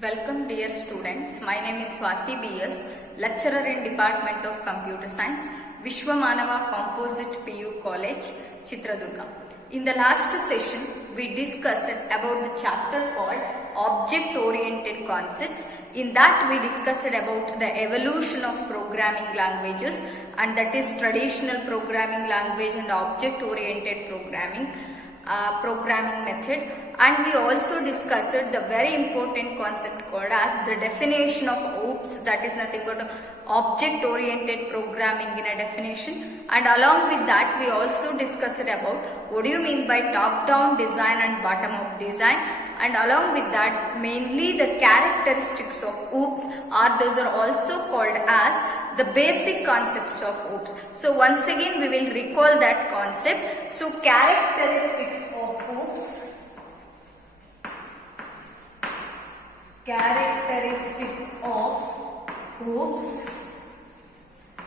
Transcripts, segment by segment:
Welcome dear students, my name is Swati BS, lecturer in Department of Computer Science, Vishwamanava Composite PU College, Chitradurga. In the last session, we discussed about the chapter called Object-Oriented Concepts. In that we discussed about the evolution of programming languages, and that is traditional programming language and object-oriented programming method, and we also discussed the very important concept called as the definition of OOPS, that is nothing but object oriented programming in a definition, and along with that we also discussed about what do you mean by top down design and bottom up design, and along with that mainly the characteristics of OOPS, or those are also called as the basic concepts of OOPS. So once again we will recall that concept. So characteristics of OOPS. Characteristics of OOPS.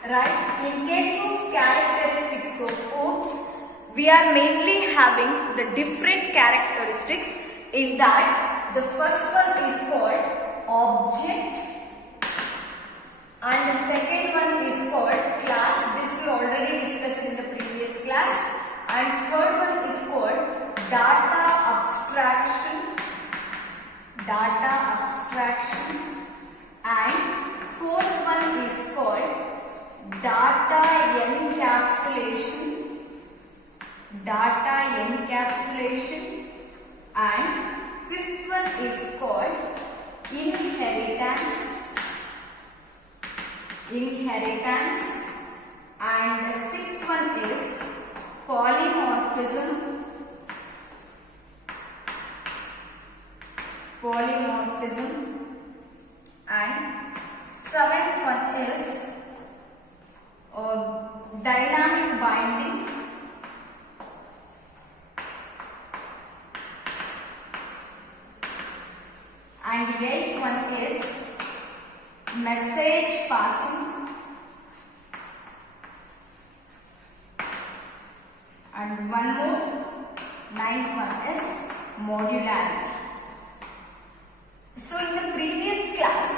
Right. In case of characteristics of OOPS, we are mainly having the different characteristics. In that, the first one is called object, and the second one is called class. This we already discussed in the previous class. And third one is called data abstraction. And fourth one is called data encapsulation. And fifth one is called inheritance. And the sixth one is polymorphism. And seventh one is dynamic binding. And the eighth one is message passing. And one more, ninth one is modularity. So in the previous class,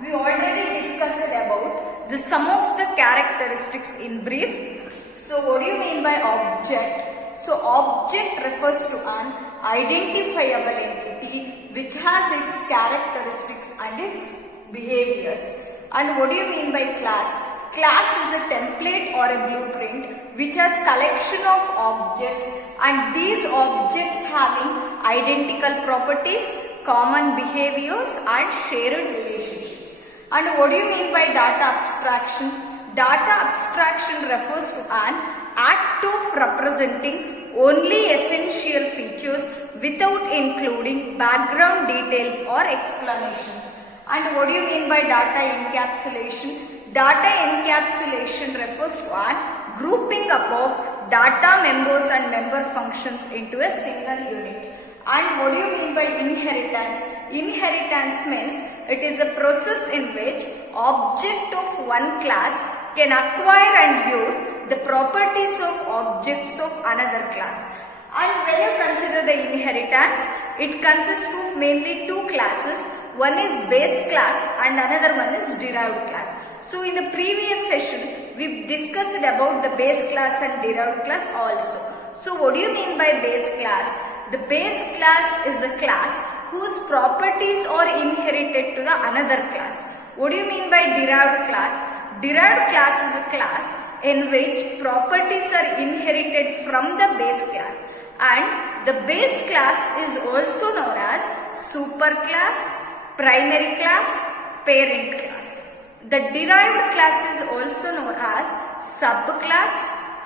we already discussed about the sum of the characteristics in brief. So what do you mean by object? So object refers to an identifiable entity which has its characteristics and its behaviors. And what do you mean by class? Class is a template or a blueprint which has collection of objects, and these objects having identical properties, common behaviors and shared relationships. And what do you mean by data abstraction? Data abstraction refers to an act of representing only essential features without including background details or explanations. And what do you mean by data encapsulation? Data encapsulation refers to an grouping up of data members and member functions into a single unit. And what do you mean by inheritance? Inheritance means it is a process in which object of one class can acquire and use the properties of objects of another class. And when you consider the inheritance, it consists of mainly two classes. One is base class and another one is derived class. So in the previous session, we discussed about the base class and derived class also. So what do you mean by base class? The base class is a class whose properties are inherited to the another class. What do you mean by derived class? Derived class is a class in which properties are inherited from the base class. And the base class is also known as superclass, primary class, parent class. The derived class is also known as subclass,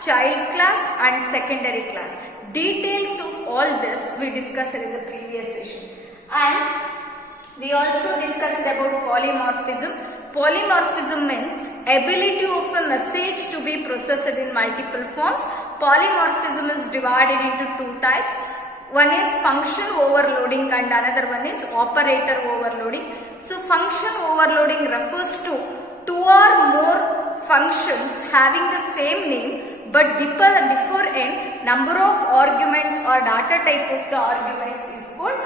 child class and secondary class. Details of all this we discussed in the previous session. And we also discussed about polymorphism. Polymorphism means ability of a message to be processed in multiple forms. Polymorphism is divided into two types. One is function overloading and another one is operator overloading. So function overloading refers to two or more functions having the same name but differ in number of arguments or data type of the arguments is called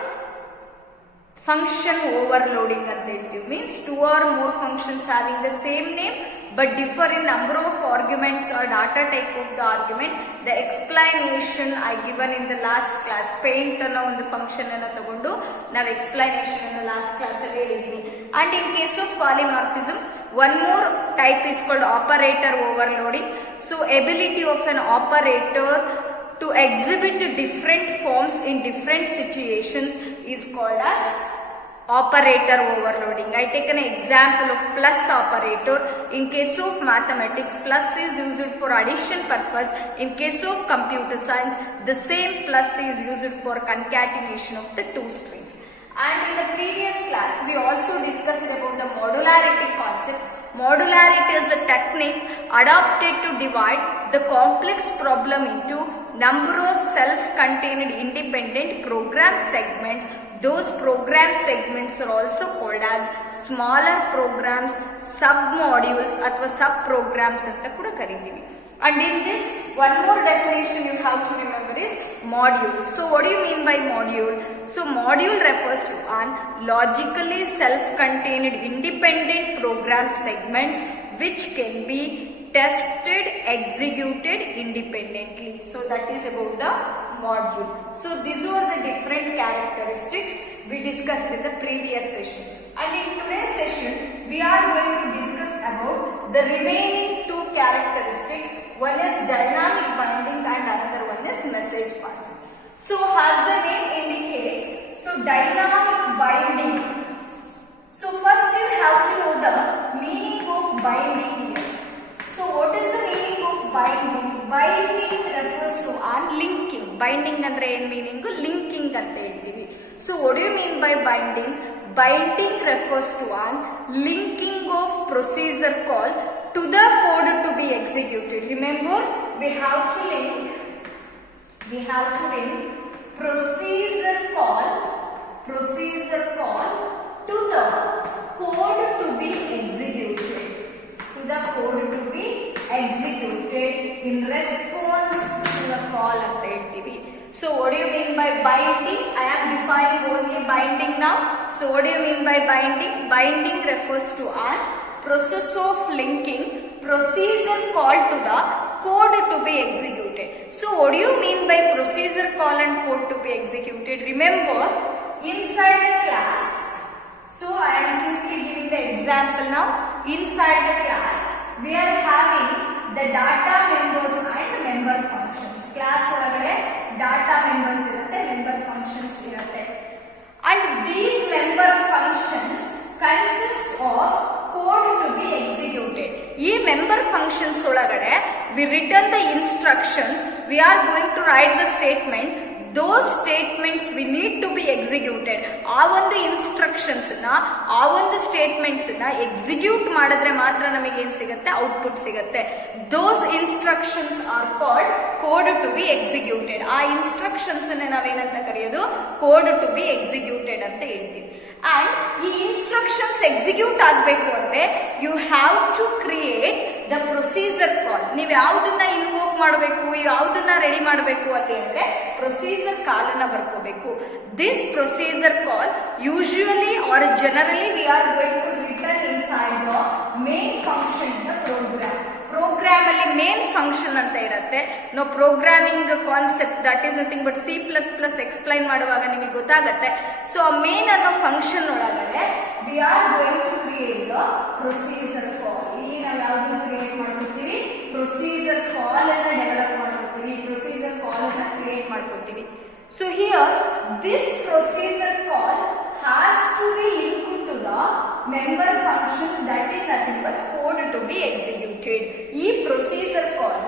function overloading ಅಂತ ಹೇಳ್ತೀವಿ. Means two or more functions having the same name but differ in number of arguments or data type of the argument. The explanation I given in the last class. Paint ಅನ್ನೋ ಒಂದು ಫಂಕ್ಷನ್ ಅನ್ನು ತಗೊಂಡು ನಾವು explanation ಅನ್ನು last class ಅಲ್ಲಿ ಹೇಳಿದ್ವಿ. And in case of polymorphism, one more type is called operator overloading. So ability of an operator to exhibit different forms in different situations is called as operator overloading. I take an example of plus operator. In case of mathematics, plus is used for addition purpose. In case of computer science, the same plus is used for concatenation of the two strings. And in the previous class, we also discussed about the modularity concept. Modularity is a technique adopted to divide the complex problem into number of self-contained independent program segments. Those program segments are also called as smaller programs, sub-modules ಅಥವಾ sub-programs ಅಂತ ಕೂಡ ಕರೀತೀವಿ. And in this, one more definition you have to remember is module. So what do you mean by module? So module refers to an logically self-contained independent program segments which can be tested, executed independently. So that is about the module. So these are the different characteristics we discussed in the previous session. And in today's session, we are going to discuss about the remaining two characteristics. One is dynamic binding and another one is message passing. So as the name indicates, so dynamic binding. So first you have to know the meaning of binding here. So what is the meaning of binding? Binding refers to an linking. Binding andre ಏನು meaning? Linking ಅಂತ ಹೇಳ್ತೀವಿ. So what do you mean by binding? Binding refers to an linking of procedure call to the code to be executed. Remember, we have to link procedure call to the code to be executed. The code to be executed in response to the call ಅಂತ ಹೇಳ್ತೀವಿ. So what do you mean by binding? I am defining only binding now. So what do you mean by binding? Binding refers to an process of linking procedure call to the code to be executed. So what do you mean by procedure call and code to be executed? Remember, inside the class, so I am simply giving the example now. Inside the class, we are having the data members and member functions. Class ಒಳಗಡೆ data members ಇರುತ್ತೆ, member functions ಇರುತ್ತೆ. And these member functions consist of code to be executed. ಈ member functions ಒಳಗಡೆ we written the instructions, we are going to write the statement. Those statements we need to be executed. ಆ ಒಂದು ಇನ್ಸ್ಟ್ರಕ್ಷನ್ಸ್ ನ, ಆ ಒಂದು ಸ್ಟೇಟ್ಮೆಂಟ್ಸ್ ನ ಎಕ್ಸಿಕ್ಯೂಟ್ ಮಾಡಿದ್ರೆ ಮಾತ್ರ ನಮಗೆ ಏನ್ ಸಿಗುತ್ತೆ? ಔಟ್ಪುಟ್ ಸಿಗುತ್ತೆ. Those instructions are called code to be executed. ಆ ಇನ್ಸ್ಟ್ರಕ್ಷನ್ಸ್ ನಾವೇನಂತ ಕರೆಯೋದು? code to be executed ಅಂತ ಹೇಳ್ತೀವಿ. And ಈ ಇನ್ಸ್ಟ್ರಕ್ಷನ್ಸ್ ಎಕ್ಸಿಕ್ಯೂಟ್ ಆಗಬೇಕು ಅಂದ್ರೆ you have to create the procedure call. ನೀವು ಯಾವುದನ್ನ ಇನ್ವೋಕ್ ಮಾಡಬೇಕು, ಯಾವುದನ್ನ ರೆಡಿ ಮಾಡಬೇಕು ಅಲ್ಲಿ ಅಂದ್ರೆ ಪ್ರೊಸೀಜರ್ ಕಾಲ್ ಅನ್ನ ಬರ್ಕೋಬೇಕು. This procedure call usually or generally we are going to return inside the main function in the program. Program ಅಲ್ಲಿ ಮೇನ್ ಫಂಕ್ಷನ್ ಅಂತ ಇರುತ್ತೆ. No programming concept that is nothing but C++ explain ಮಾಡುವಾಗ ನಿಮಗೆ ಗೊತ್ತಾಗತ್ತೆ. So ಆ main ಅನ್ನೋ function ಒಳಗಡೆ we are going to create the procedure call. ಇಲ್ಲಿ ನಾವು ಯಾವ್ದನ್ನ ಕ್ರಿಯೇಟ್ ಮಾಡ್ಕೊತೀವಿ? ಪ್ರೊಸೀಜರ್ ಕಾಲ್ ಅನ್ನ ಡೆವಲಪ್ ಮಾಡ್ಕೊತೀವಿ, ಪ್ರೊಸೀಜರ್ ಕಾಲ್ ಅನ್ನ ಕ್ರಿಯೇಟ್ ಮಾಡ್ಕೊತೀವಿ. So here this procedure call has to be linked to the member functions, that is nothing but code to be executed. ಈ ಪ್ರೊಸೀಜರ್ ಕಾಲ್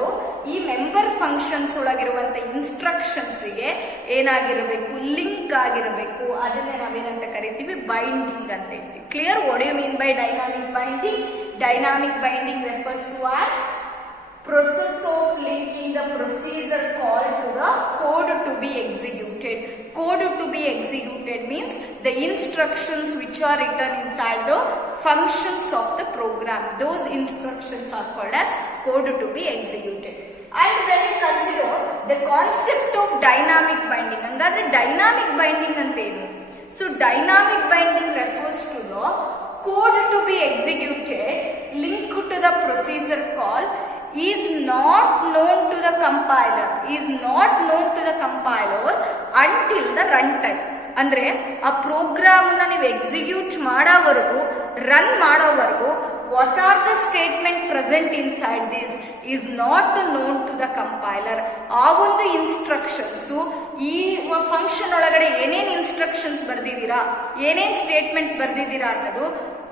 ಈ ಮೆಂಬರ್ ಫಂಕ್ಷನ್ಸ್ ಒಳಗಿರುವಂತ ಇನ್ಸ್ಟ್ರಕ್ಷನ್ಸ್ ಗೆ ಏನಾಗಿರಬೇಕು? ಲಿಂಕ್ ಆಗಿರಬೇಕು. ಅದನ್ನೇ ನಾವೇನಂತ ಕರಿತೀವಿ? ಬೈಂಡಿಂಗ್ ಅಂತ ಹೇಳ್ತೀವಿ. Clear? What you mean by dynamic binding? Dynamic binding refers to a process of linking the procedure call to the code to be executed. Code to be executed means the instructions which are written inside the functions of the program. Those instructions are called as code to be executed. And when you consider the concept of dynamic binding, hangadre dynamic binding ante enu? So dynamic binding refers to the code to be executed linked to the procedure call is not known to the compiler until the runtime. ಅಂದ್ರೆ ಆ ಪ್ರೋಗ್ರಾಮ್ನ ನೀವು execute ಮಾಡೋವರೆಗೂ run ಮಾಡೋವರೆಗೂ what are the statement present inside this is not known to the compiler. ಆ ಒಂದು ಇನ್ಸ್ಟ್ರಕ್ಷನ್ಸ್ ಈ ಫಂಕ್ಷನ್ ಒಳಗಡೆ ಏನೇನ್ ಇನ್ಸ್ಟ್ರಕ್ಷನ್ಸ್ ಬರ್ದಿದ್ದೀರಾ, ಏನೇನ್ ಸ್ಟೇಟ್ಮೆಂಟ್ಸ್ ಬರ್ದಿದ್ದೀರಾ ಅನ್ನೋದು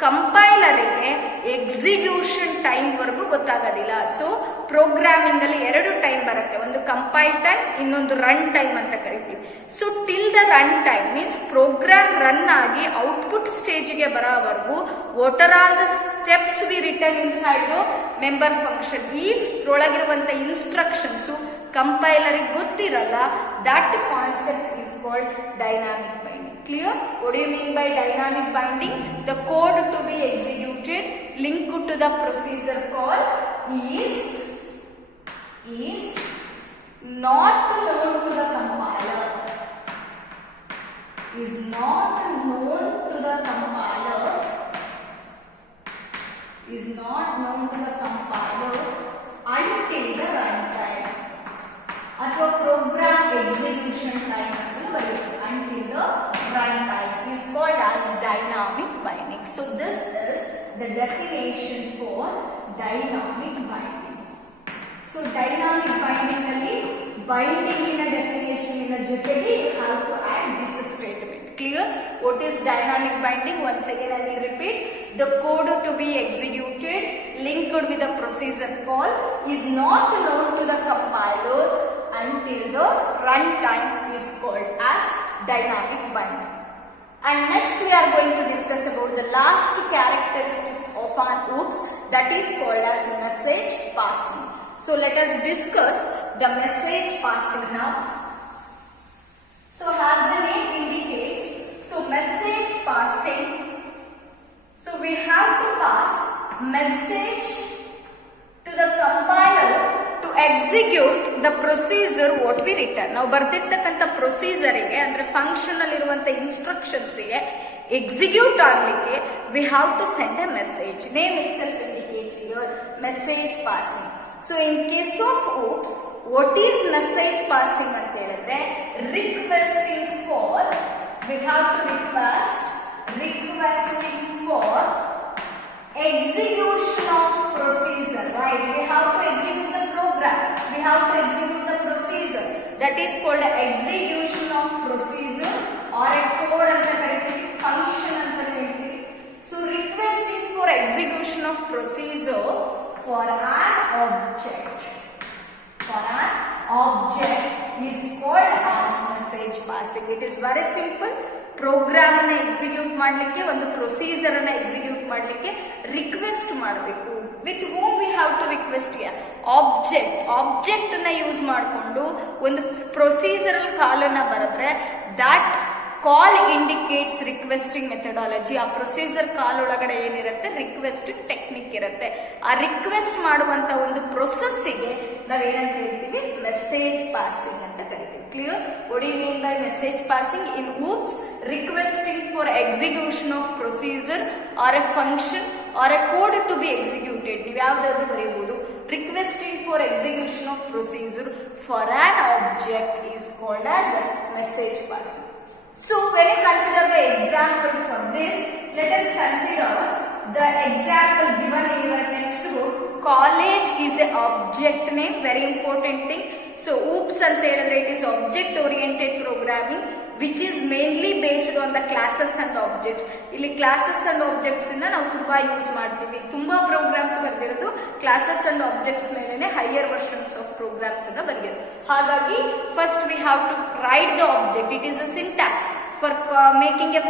ಕಂಪೈಲರಿಗೆ ಎಕ್ಸಿಕ್ಯೂಷನ್ ಟೈಮ್ ವರೆಗೂ ಗೊತ್ತಾಗೋದಿಲ್ಲ. ಸೊ ಪ್ರೋಗ್ರಾಮಿಂಗ್ ಅಲ್ಲಿ 2 ಟೈಮ್ ಬರುತ್ತೆ, ಒಂದು ಕಂಪೈಲ್ ಟೈಮ್, ಇನ್ನೊಂದು ರನ್ ಟೈಮ್ ಅಂತ ಕರಿತೀವಿ. So till the run time means program run ಆಗಿ ಔಟ್ಪುಟ್ ಸ್ಟೇಜ್ಗೆ ಬರೋವರೆಗೂ what are all the steps we return inside member function, ಈ ಒಳಗಿರುವಂತ ಇನ್ಸ್ಟ್ರಕ್ಷನ್ಸ್ ಕಂಪೈಲರಿಗೆ ಗೊತ್ತಿರಲ್ಲ. That concept is called dynamic binding. Clear? What do you mean by dynamic binding? The code to be executed linked to the procedure call is not known to the compiler. Is not known to the compiler. Is not known to the compiler until the runtime. ಅಥವಾ program execution time ಅಂತ ಬರುತ್ತೆ. Until the runtime is called as dynamic binding. So this is the definition for dynamic binding. So dynamic binding ಅಲ್ಲಿ binding in a definition in a jotegi you have to add this statement. Clear? What is dynamic binding? Once again I will repeat. The code to be executed linked with the procedure call is not known to the compiler until the runtime is called as dynamic binding. And next we are going to discuss about the last characteristics of an OOPS, that is called as message passing. So let us discuss the message passing now. So as the name indicates, so message passing, so we have to pass message to the compiler to execute the procedure what we return. ನಾವು ಬರ್ತಿರ್ತಕ್ಕಂಥ ಪ್ರೊಸೀಜರಿಗೆ ಅಂದ್ರೆ ಫಂಕ್ಷನ್ ಅಲ್ಲಿ ಇರುವಂತ ಇನ್ಸ್ಟ್ರಕ್ಷನ್ಸ್ ಗೆ ಎಕ್ಸಿಕ್ಯೂಟ್ ಆಗ್ಲಿಕ್ಕೆ we have to send a message. Name itself indicates here message passing. So in case of OOPS, what is message passing ಅಂತ ಹೇಳಿದ್ರೆ requesting for, we have to requesting for execution of procedure, right? We have to execute the program, we have to execute the procedure, that is called execution of procedure or a code anta kariತೀವಿ, function anta ಹೇಳ್ತೀವಿ. So requesting for execution of procedure for an object is called as message passing. It is very simple. Program ಅನ್ನ execute ಮಾಡಲಿಕ್ಕೆ, ಒಂದು procedure ಅನ್ನ execute ಮಾಡಲಿಕ್ಕೆ request ಮಾಡಬೇಕು. With whom we have to request object ಅನ್ನ use ಮಾಡಿಕೊಂಡು ಒಂದು procedural call ಅನ್ನ ಬರೆದ್ರೆ that call indicates requesting methodology. ಆ ಪ್ರೊಸೀಜರ್ ಕಾಲ್ ಒಳಗಡೆ ಏನಿರುತ್ತೆ ರಿಕ್ವೆಸ್ಟಿಂಗ್ ಟೆಕ್ನಿಕ್ ಇರುತ್ತೆ. ಆ ರಿಕ್ವೆಸ್ಟ್ ಮಾಡುವಂತ ಒಂದು ಪ್ರೊಸೆಸ್ಸಿಗೆ ನಾವೇನಂತ ಹೇಳ್ತೀವಿ, ಮೆಸೇಜ್ ಪಾಸಿಂಗ್ ಅಂತ ಕರಿತೀವಿ. Clear? What do you mean by message passing? In OOPS, requesting for execution of procedure or a function or a code to be executed. ನೀವು ಯಾವ್ದಾದ್ರು ಬರೆಯಬಹುದು. Requesting for execution of procedure for an object is called as a message passing. So when you consider the example for this, let us consider the example given in your textbook. College is a object name, very important thing. So OOPS anta ಹೇಳಿದ್ರೆ it is object oriented programming which is mainly based on the classes and objects. ಇಲ್ಲಿ classes and objects ಇಂದ ನಾವು ತುಂಬಾ use ಮಾಡ್ತೀವಿ. ತುಂಬಾ programs ಬರ್ದಿರೋದು classes and objects ಮೇಲೆನೆ higher versions of programs ಅನ್ನ ಬರೆಯೋದು. ಹಾಗಾಗಿ first we have to write the object. It is a syntax for making a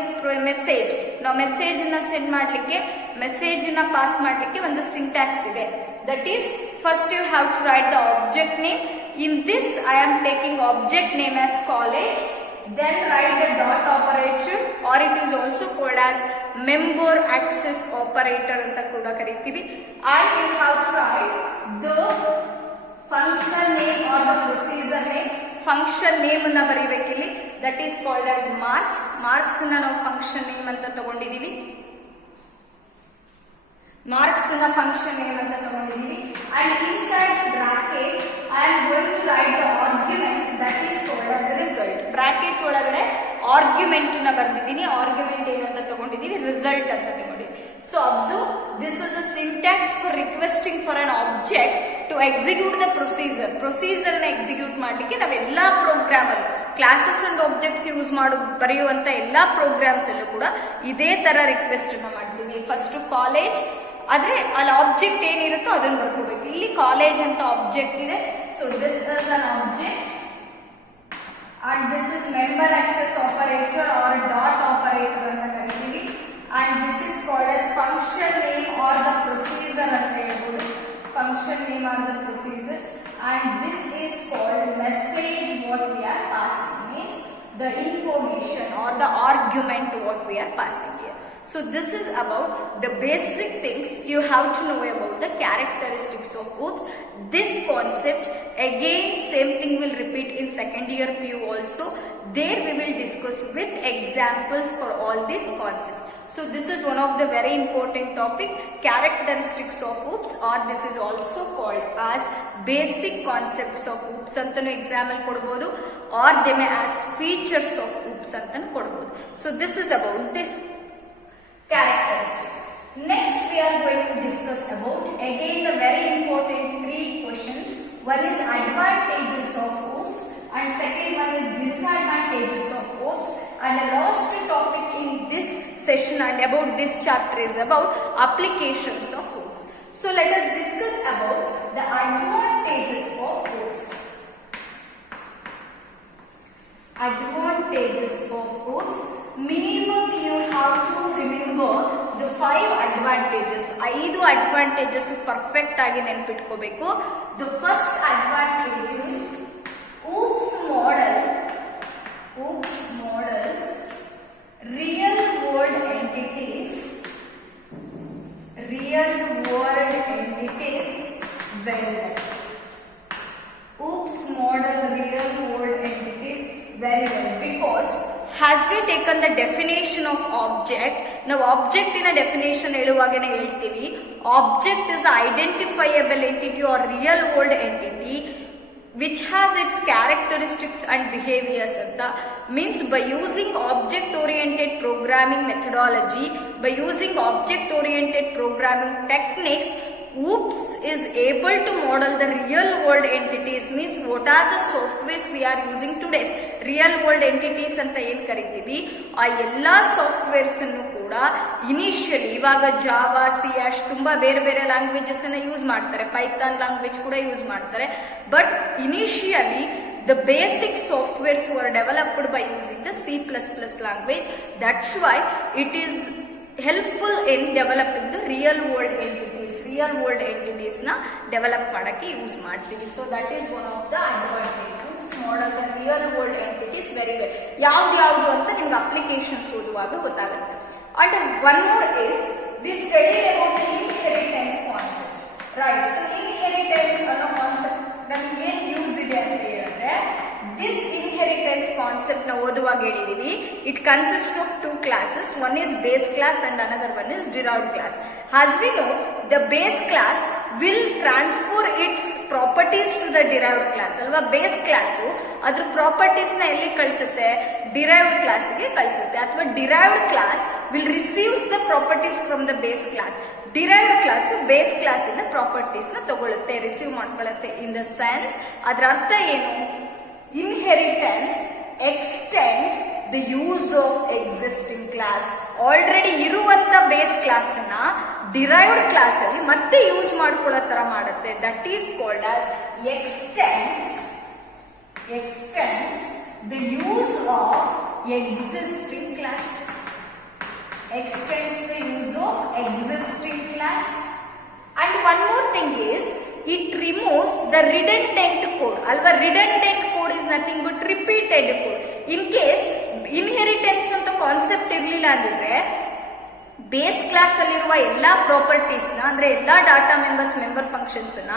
message. ನಾವು ಮೆಸೇಜ್ ನ ಸೆಂಡ್ ಮಾಡ್ಲಿಕ್ಕೆ, ಮೆಸೇಜ್ ನ ಪಾಸ್ ಮಾಡ್ಲಿಕ್ಕೆ ಒಂದು ಸಿಂಟ್ಯಾಕ್ಸ್ ಇದೆ. That is, first you have to write the object name. In this I am taking object name as college, then write the dot operator, or it is also called as member access operator anta kuda kariತೀವಿ. And you have to write the function name or the procedure name. Function name ಅನ್ನ ಬರೀಬೇಕಿಲ್ಲಿ. That is called as marks. Marks ನಾವು function name ಅಂತ ತಗೊಂಡಿದೀವಿ. Marks function name ಅಂತ ತಗೊಂಡಿದೀವಿ. And inside bracket I am going to write the argument that is called as result. Bracket ಒಳಗಡೆ argument ನ ಬರ್ದಿದ್ದೀನಿ. ಆರ್ಗ್ಯುಮೆಂಟ್ ಏನಂತ ತಗೊಂಡಿದೀವಿ, ರಿಸಲ್ಟ್ ಅಂತ ತಗೊಂಡಿದ್ದೀವಿ. So observe, this is a syntax for requesting for an object to execute the procedure. Procedure ನ execute ಮಾಡ್ಲಿಕ್ಕೆ ನಾವೆಲ್ಲಾ ಪ್ರೋಗ್ರಾಮ್ ಅಲ್ಲಿ ಕ್ಲಾಸಸ್ ಅಂಡ್ ಆಬ್ಜೆಕ್ಟ್ಸ್ ಯೂಸ್ ಬರೆಯುವಂತ ಎಲ್ಲಾ ಪ್ರೋಗ್ರಾಮ್ಸ್ ಅಲ್ಲೂ ಕೂಡ ಇದೇ ತರ ರಿಕ್ವೆಸ್ಟ್ ಮಾಡ್ತೀವಿ. ಫಸ್ಟ್ ಕಾಲೇಜ್ ಆದ್ರೆ ಅಲ್ಲಿ ಆಬ್ಜೆಕ್ಟ್ ಏನಿರುತ್ತೋ ಅದನ್ನ ಬರ್ಕೋಬೇಕು. ಇಲ್ಲಿ ಕಾಲೇಜ್ ಅಂತ ಆಬ್ಜೆಕ್ಟ್ ಇದೆ. So this is an object and this is member access operator or dot operator ಅಂತ ಕರೀತೀವಿ. and this is called as function name or the procedure ಅಂತ ಹೇಳ್ಬೋದು. function name or the procedure. and this is called message what we are passing, means the information or the argument what we are passing here. So this is about the basic things you have to know about the characteristics of OOPS. This concept again same thing will repeat in second year PU also. There we will discuss with example for all these concepts. So this is one of the very important topic, characteristics of OOPS, or this is also called as basic concepts of OOPS antanu exam alli kodabodu, or they may ask features of OOPS antanu kodabodu. So this is about this characteristics. Next we are going to discuss about again the very important 3 questions. One is advantages of OOPS and second one is disadvantages of OOPS, and the last topic in this session and about this chapter is about applications of OOPS. So let us discuss about the advantages of OOPS. Advantages of OOPS. Minimum you have to remember the 5 advantages. 5 advantages perfect ಆಗಿ ನೆನಪಿಟ್ಕೋಬೇಕು. The first advantage is OOPS models real world entities very well. OOPS model real world entities very well because has we taken the definition of object. Now object in a definition ಹೇಳುವಾಗನೇ ಹೇಳ್ತೀವಿ, object is identifiable entity or real world entity which has its characteristics and behaviors anta. Means by using object oriented programming methodology, by using object oriented programming techniques, OOPS is able to model the real world entities. Means what are the softwares we are using today, real world entities ಅಂತ ಏನ್ ಕರಿತೀವಿ, ಆ ಎಲ್ಲಾ ಸಾಫ್ಟ್ವೇರ್ಸ್ ಅನ್ನು ಕೂಡ ಇನಿಷಿಯಲಿ ಇವಾಗ Java, C# ತುಂಬಾ ಬೇರೆ ಬೇರೆ ಲ್ಯಾಂಗ್ವೇಜಸ್ ಅನ್ನ ಯೂಸ್ ಮಾಡ್ತಾರೆ, ಪೈಥಾನ್ ಲ್ಯಾಂಗ್ವೇಜ್ ಕೂಡ ಯೂಸ್ ಮಾಡ್ತಾರೆ. But initially the basic softwares were developed by using the C++ language. That's why it is helpful in developing the real world entities na develop ಮಾಡಕ್ಕೆ ಯೂಸ್ ಮಾಡ್ತೀವಿ. So that is one of the advantages. Model the real world entities very well. ಯಾವ್ದು ಅಂತ ನಿಮ್ಗೆ ಅಪ್ಲಿಕೇಶನ್ಸ್ ಓದುವಾಗ ಗೊತ್ತಾಗುತ್ತೆ. And one more is we studied about the inheritance concept, right? So inheritance ಅನ್ನೋ ಕಾನ್ಸೆಪ್ಟ್ ನಮ್ಗೆ ಏನ್ ಯೂಸ್ ಇದೆ ಅಂತ ಹೇಳಿದ್ರೆ, this inheritance concept ನಾವು ಓದುವಾಗ ಹೇಳಿದೀವಿ, it consists of 2 classes. One is base class and another one is derived class. As we know, the base class will transfer its properties to the derived class ಅಲ್ವಾ. Base class ಅದ್ರ ಪ್ರಾಪರ್ಟೀಸ್ ನ ಎಲ್ಲಿ ಕಳಿಸುತ್ತೆ, derived class ಗೆ ಕಳಿಸುತ್ತೆ. ಅಥವಾ derived class will receives the properties from the base class. Derived class base class ಇಂದ ಪ್ರಾಪರ್ಟೀಸ್ ನ ತಗೊಳುತ್ತೆ, ರಿಸೀವ್ ಮಾಡ್ಕೊಳ್ಳುತ್ತೆ. ಇನ್ ದ ಸೆನ್ಸ್ ಅದರ ಅರ್ಥ ಏನು, inheritance extends the use of existing class. Already ಇರುವಂತ ಬೇಸ್ ಕ್ಲಾಸ್ ನ ಡಿರೈವ್ಡ್ ಕ್ಲಾಸ್ ಅಲ್ಲಿ ಮತ್ತೆ ಯೂಸ್ ಮಾಡ್ಕೊಳ್ಳೋ ತರ ಮಾಡುತ್ತೆ. That is called as extends the use of existing class. Extends the use of existing class. And one more thing is it removes the redundant code alva. Redundant code is nothing but repeated code. In case inheritance ಅಂತ ಕಾನ್ಸೆಪ್ಟ್ ಇರಲಿಲ್ಲ ಅಂದ್ರೆ base class ಅಲ್ಲಿರುವ ಎಲ್ಲಾ ಪ್ರಾಪರ್ಟೀಸ್ ನ ಅಂದ್ರೆ ಎಲ್ಲಾ data member functions ನ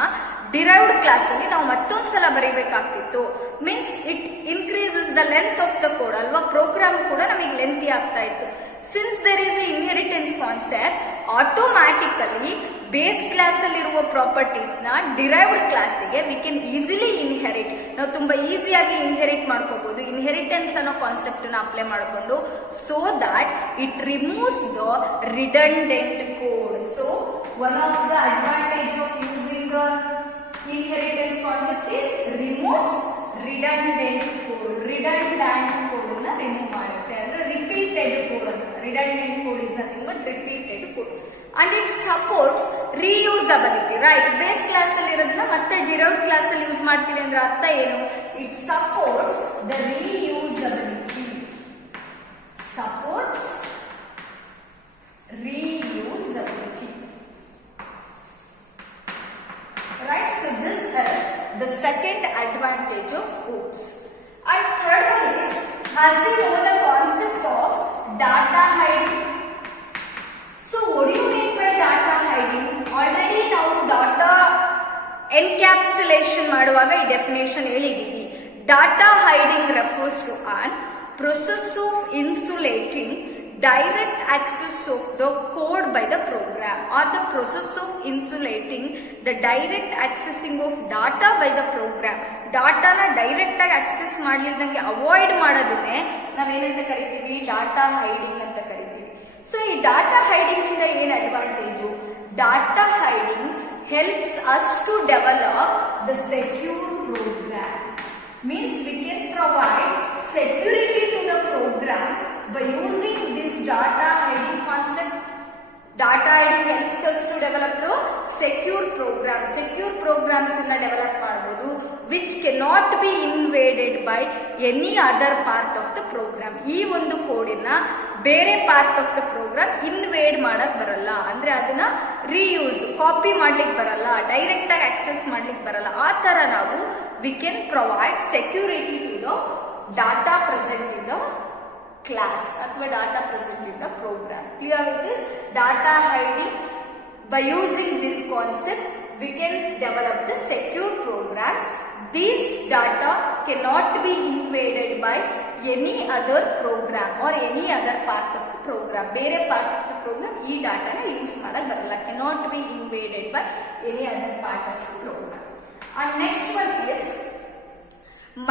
derived class ಅಲ್ಲಿ ನಾವು ಮತ್ತೊಂದ್ಸಲ ಬರೀಬೇಕಾಗ್ತಿತ್ತು. Means it increases the length of the code ಅಲ್ವಾ, ಪ್ರೋಗ್ರಾಮ್ ಕೂಡ ನಮಗೆ ಲೆಂತಿ ಆಗ್ತಾ ಇತ್ತು. Since there is a inheritance concept, automatically base class ಅಲ್ಲಿರುವ ಪ್ರಾಪರ್ಟೀಸ್ ನ ಡಿರೈವ್ಡ್ ಕ್ಲಾಸಿಗೆ ವಿ ಕ್ಯಾನ್ ಈಸಿಲಿ ಇನ್ಹೆರಿಟ್. ನಾವು ತುಂಬಾ ಈಸಿಯಾಗಿ ಇನ್ಹೆರಿಟ್ ಮಾಡ್ಕೋಬಹುದು ಇನ್ಹೆರಿಟೆನ್ಸ್ ಅನ್ನೋ ಕಾನ್ಸೆಪ್ಟ್ ನ ಅಪ್ಲೈ ಮಾಡಿಕೊಂಡು, so that it removes the redundant code. So one of the advantage of using inheritance concept is removes redundant code. Redundant code ನ ರಿಮೂವ್ ಮಾಡುತ್ತೆ, ಅಂದ್ರೆ ರಿಪೀಟೆಡ್ ಕೋಡ್ ಅಂತ. Redundant code is nothing but repeated code. And it supports reusability, right? Base class ಅಲ್ಲಿ ಇರೋದನ್ನ ಮತ್ತೆ derived class ಅಲ್ಲಿ ಯೂಸ್ ಮಾಡ್ತೀವಿ ಅಂದ್ರೆ ಅರ್ಥ ಏನು? It supports the reusability. Supports reusability. Right? So this is the second advantage of OOPS. And third one is, as we know the concept of data hiding. So what do you mean by data hiding? Already ನಾವು data encapsulation ಮಾಡುವಾಗ ಈ definition ಹೇಳಿದೀವಿ. Data hiding refers to an process of insulating direct access of the code by the program, or the process of insulating the direct accessing of data by the program. ಡಾಟಾನ direct ಆಗಿ access ಮಾಡ್ಲಿದ್ದಂಗೆ avoid ಮಾಡೋದನ್ನೇ ನಾವೇನಂತ ಕರಿತೀವಿ? Data hiding ಅಂತ ಕರಿತೀವಿ. ಸೊ ಈ data hiding ಇಂದ ಏನ್ advantage? Data hiding helps us to develop the secure program. Means we can provide security to the programs by using this data hiding concept. Data hiding helps us to develop the secure program. Secure programs inna develop ಮಾಡಬಹುದು, which cannot be invaded by any other part of the program. ಈ ಒಂದು ಕೋಡಿನ ಬೇರೆ part of the program invade ಮಾಡಕ್ ಬರಲ್ಲ, ಅಂದ್ರೆ ಅದನ್ನ reuse copy ಮಾಡ್ಲಿಕ್ಕೆ ಬರಲ್ಲ, ಡೈರೆಕ್ಟ್ ಆಗಿ ಆಕ್ಸೆಸ್ ಮಾಡ್ಲಿಕ್ಕೆ ಬರಲ್ಲ. ಆ ತರ ನಾವು we can provide security to the data present in the class ಅಥವಾ data present in the program. Clear it is? Data hiding, by using this concept we can develop the secure programs. These data cannot be invaded by any other program or any other part of the program. ಬೇರೆ part of the program ಈ ಡಾಟಾನ ಯೂಸ್ ಮಾಡಕ್ ಬರಲ್ಲ, cannot be invaded by any other part of the program. And next one is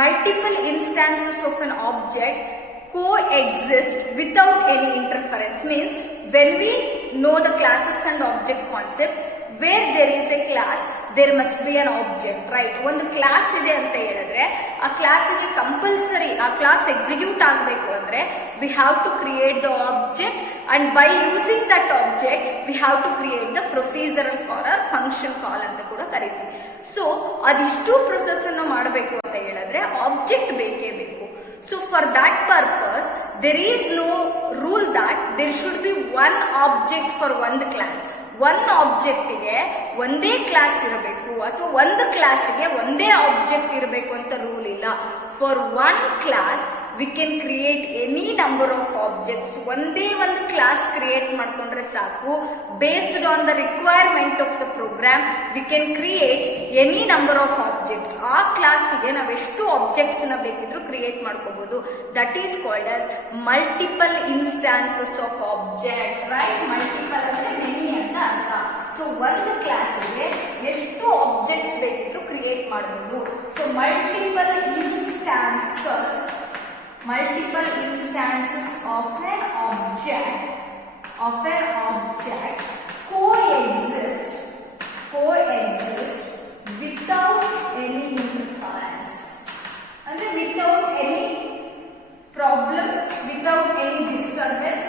multiple instances of an object coexist without any interference. Means when we know the classes and object concept, where there is a class there must be an object, right? ಒಂದು ಕ್ಲಾಸ್ ಇದೆ ಅಂತ ಹೇಳಿದ್ರೆ ಆ ಕ್ಲಾಸಿಗೆ ಕಂಪಲ್ಸರಿ ಆ class execute ಆಗಬೇಕು ಅಂದ್ರೆ we have to create the object, and by using that object we have to create the procedural call or function call ಅಂತ ಕೂಡ ಕರೀತೀವಿ. ಸೊ ಅದಿಷ್ಟು ಪ್ರೊಸೆಸ್ ಅನ್ನು ಮಾಡಬೇಕು ಅಂತ ಹೇಳಿದ್ರೆ ಆಬ್ಜೆಕ್ಟ್ ಬೇಕೇ ಬೇಕು. So for that purpose there is no rule that there should be one object for one class. one object ಗೆ ಒಂದೇ ಕ್ಲಾಸ್ ಇರಬೇಕು ಅಥವಾ ಒಂದು ಕ್ಲಾಸ್ಗೆ ಒಂದೇ ಆಬ್ಜೆಕ್ಟ್ ಇರಬೇಕು ಅಂತ ರೂಲ್ ಇಲ್ಲ. For one class we can create any number of objects. ಒಂದೇ ಒಂದು ಕ್ಲಾಸ್ ಕ್ರಿಯೇಟ್ ಮಾಡ್ಕೊಂಡ್ರೆ ಸಾಕು. Based on the requirement of the program we can create any number of objects. ಆ ಕ್ಲಾಸಿಗೆ ನಾವು ಎಷ್ಟು ಆಬ್ಜೆಕ್ಟ್ಸ್ ನ ಬೇಕಿದ್ರು ಕ್ರಿಯೇಟ್ ಮಾಡ್ಕೋಬಹುದು. That is called as multiple instances of object, right? Multiple ಅಂದ್ರೆ ಮೆನಿ ಅಂತ ಅರ್ಥ. ಸೊ ಒಂದು ಕ್ಲಾಸಿಗೆ ಎಷ್ಟು ಆಬ್ಜೆಕ್ಟ್ಸ್ ಬೇಕಿದ್ರು ಕ್ರಿಯೇಟ್ ಮಾಡಬಹುದು. So multiple instances of an object coexist without any interference. And without any problems, without any disturbance,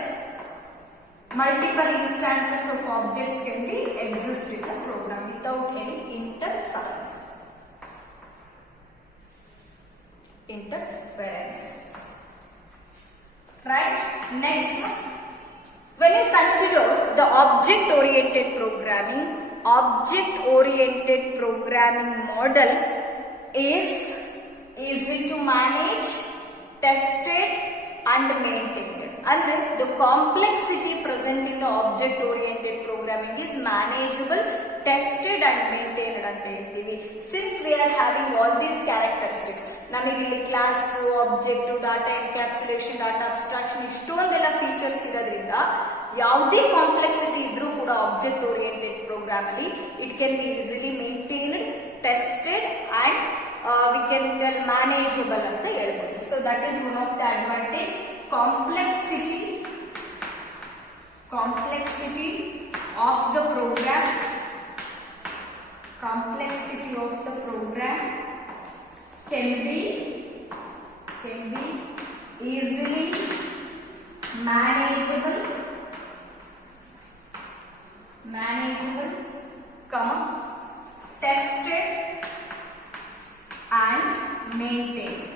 multiple instances of objects can be exist in the program without any interference. Right? Next one. When you consider the object-oriented programming model is easy to manage, tested and maintained. And the complexity present in the object oriented programming is manageable, tested and maintained ಅಂತ ಹೇಳ್ತೀವಿ. Since we are having all these characteristics, ನಮಗೆ ಇಲ್ಲಿ class, object, data encapsulation, data abstraction ಇಷ್ಟೊಂದೆಲ್ಲ features ಇರೋದ್ರಿಂದ ಯಾವುದೇ complexity ಇದ್ರೂ ಕೂಡ object oriented program ಅಲ್ಲಿ it can be easily maintained, tested and we can tell manageable ಅಂತ ಹೇಳ್ಬೋದು. So that is one of the advantage. Complexity of the program, complexity of the program can be easily manageable, tested and maintained.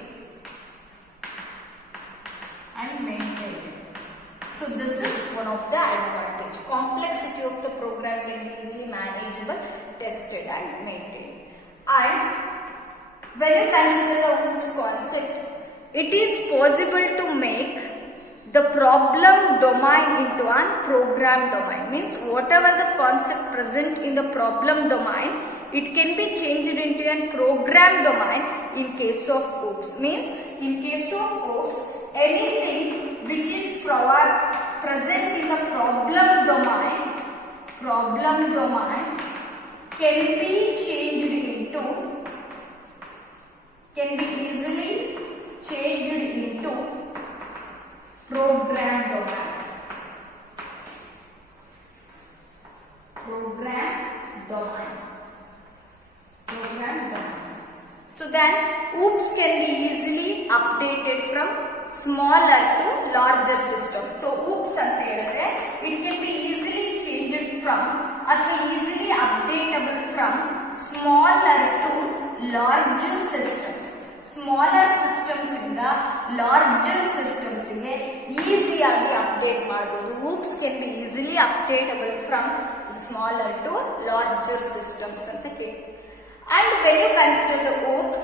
So this is one of the advantage. Complexity of the program can be easily manageable, tested and maintained. And when you consider the OOPS concept, it is possible to make the problem domain into a program domain. Means whatever the concept present in the problem domain, it can be changed into a program domain in case of OOPS. Means in case of OOPS, anything which is present in the problem domain can be changed into, can be easily changed into program domain. So then OOPS can be easily updated from smaller to larger system. So OOPS anta helidre it can be easily changed from ಅಥವಾ easily updatable from smaller to larger systems. Smaller systems ಇಂದ larger systems ಗೆ ಈಸಿಯಾಗಿ ಅಪ್ಡೇಟ್ ಮಾಡಬಹುದು. OOPS can be easily updatable from smaller to larger systems ಅಂತ ಕೇಳ್ತೀವಿ. And when you consider the OOPS,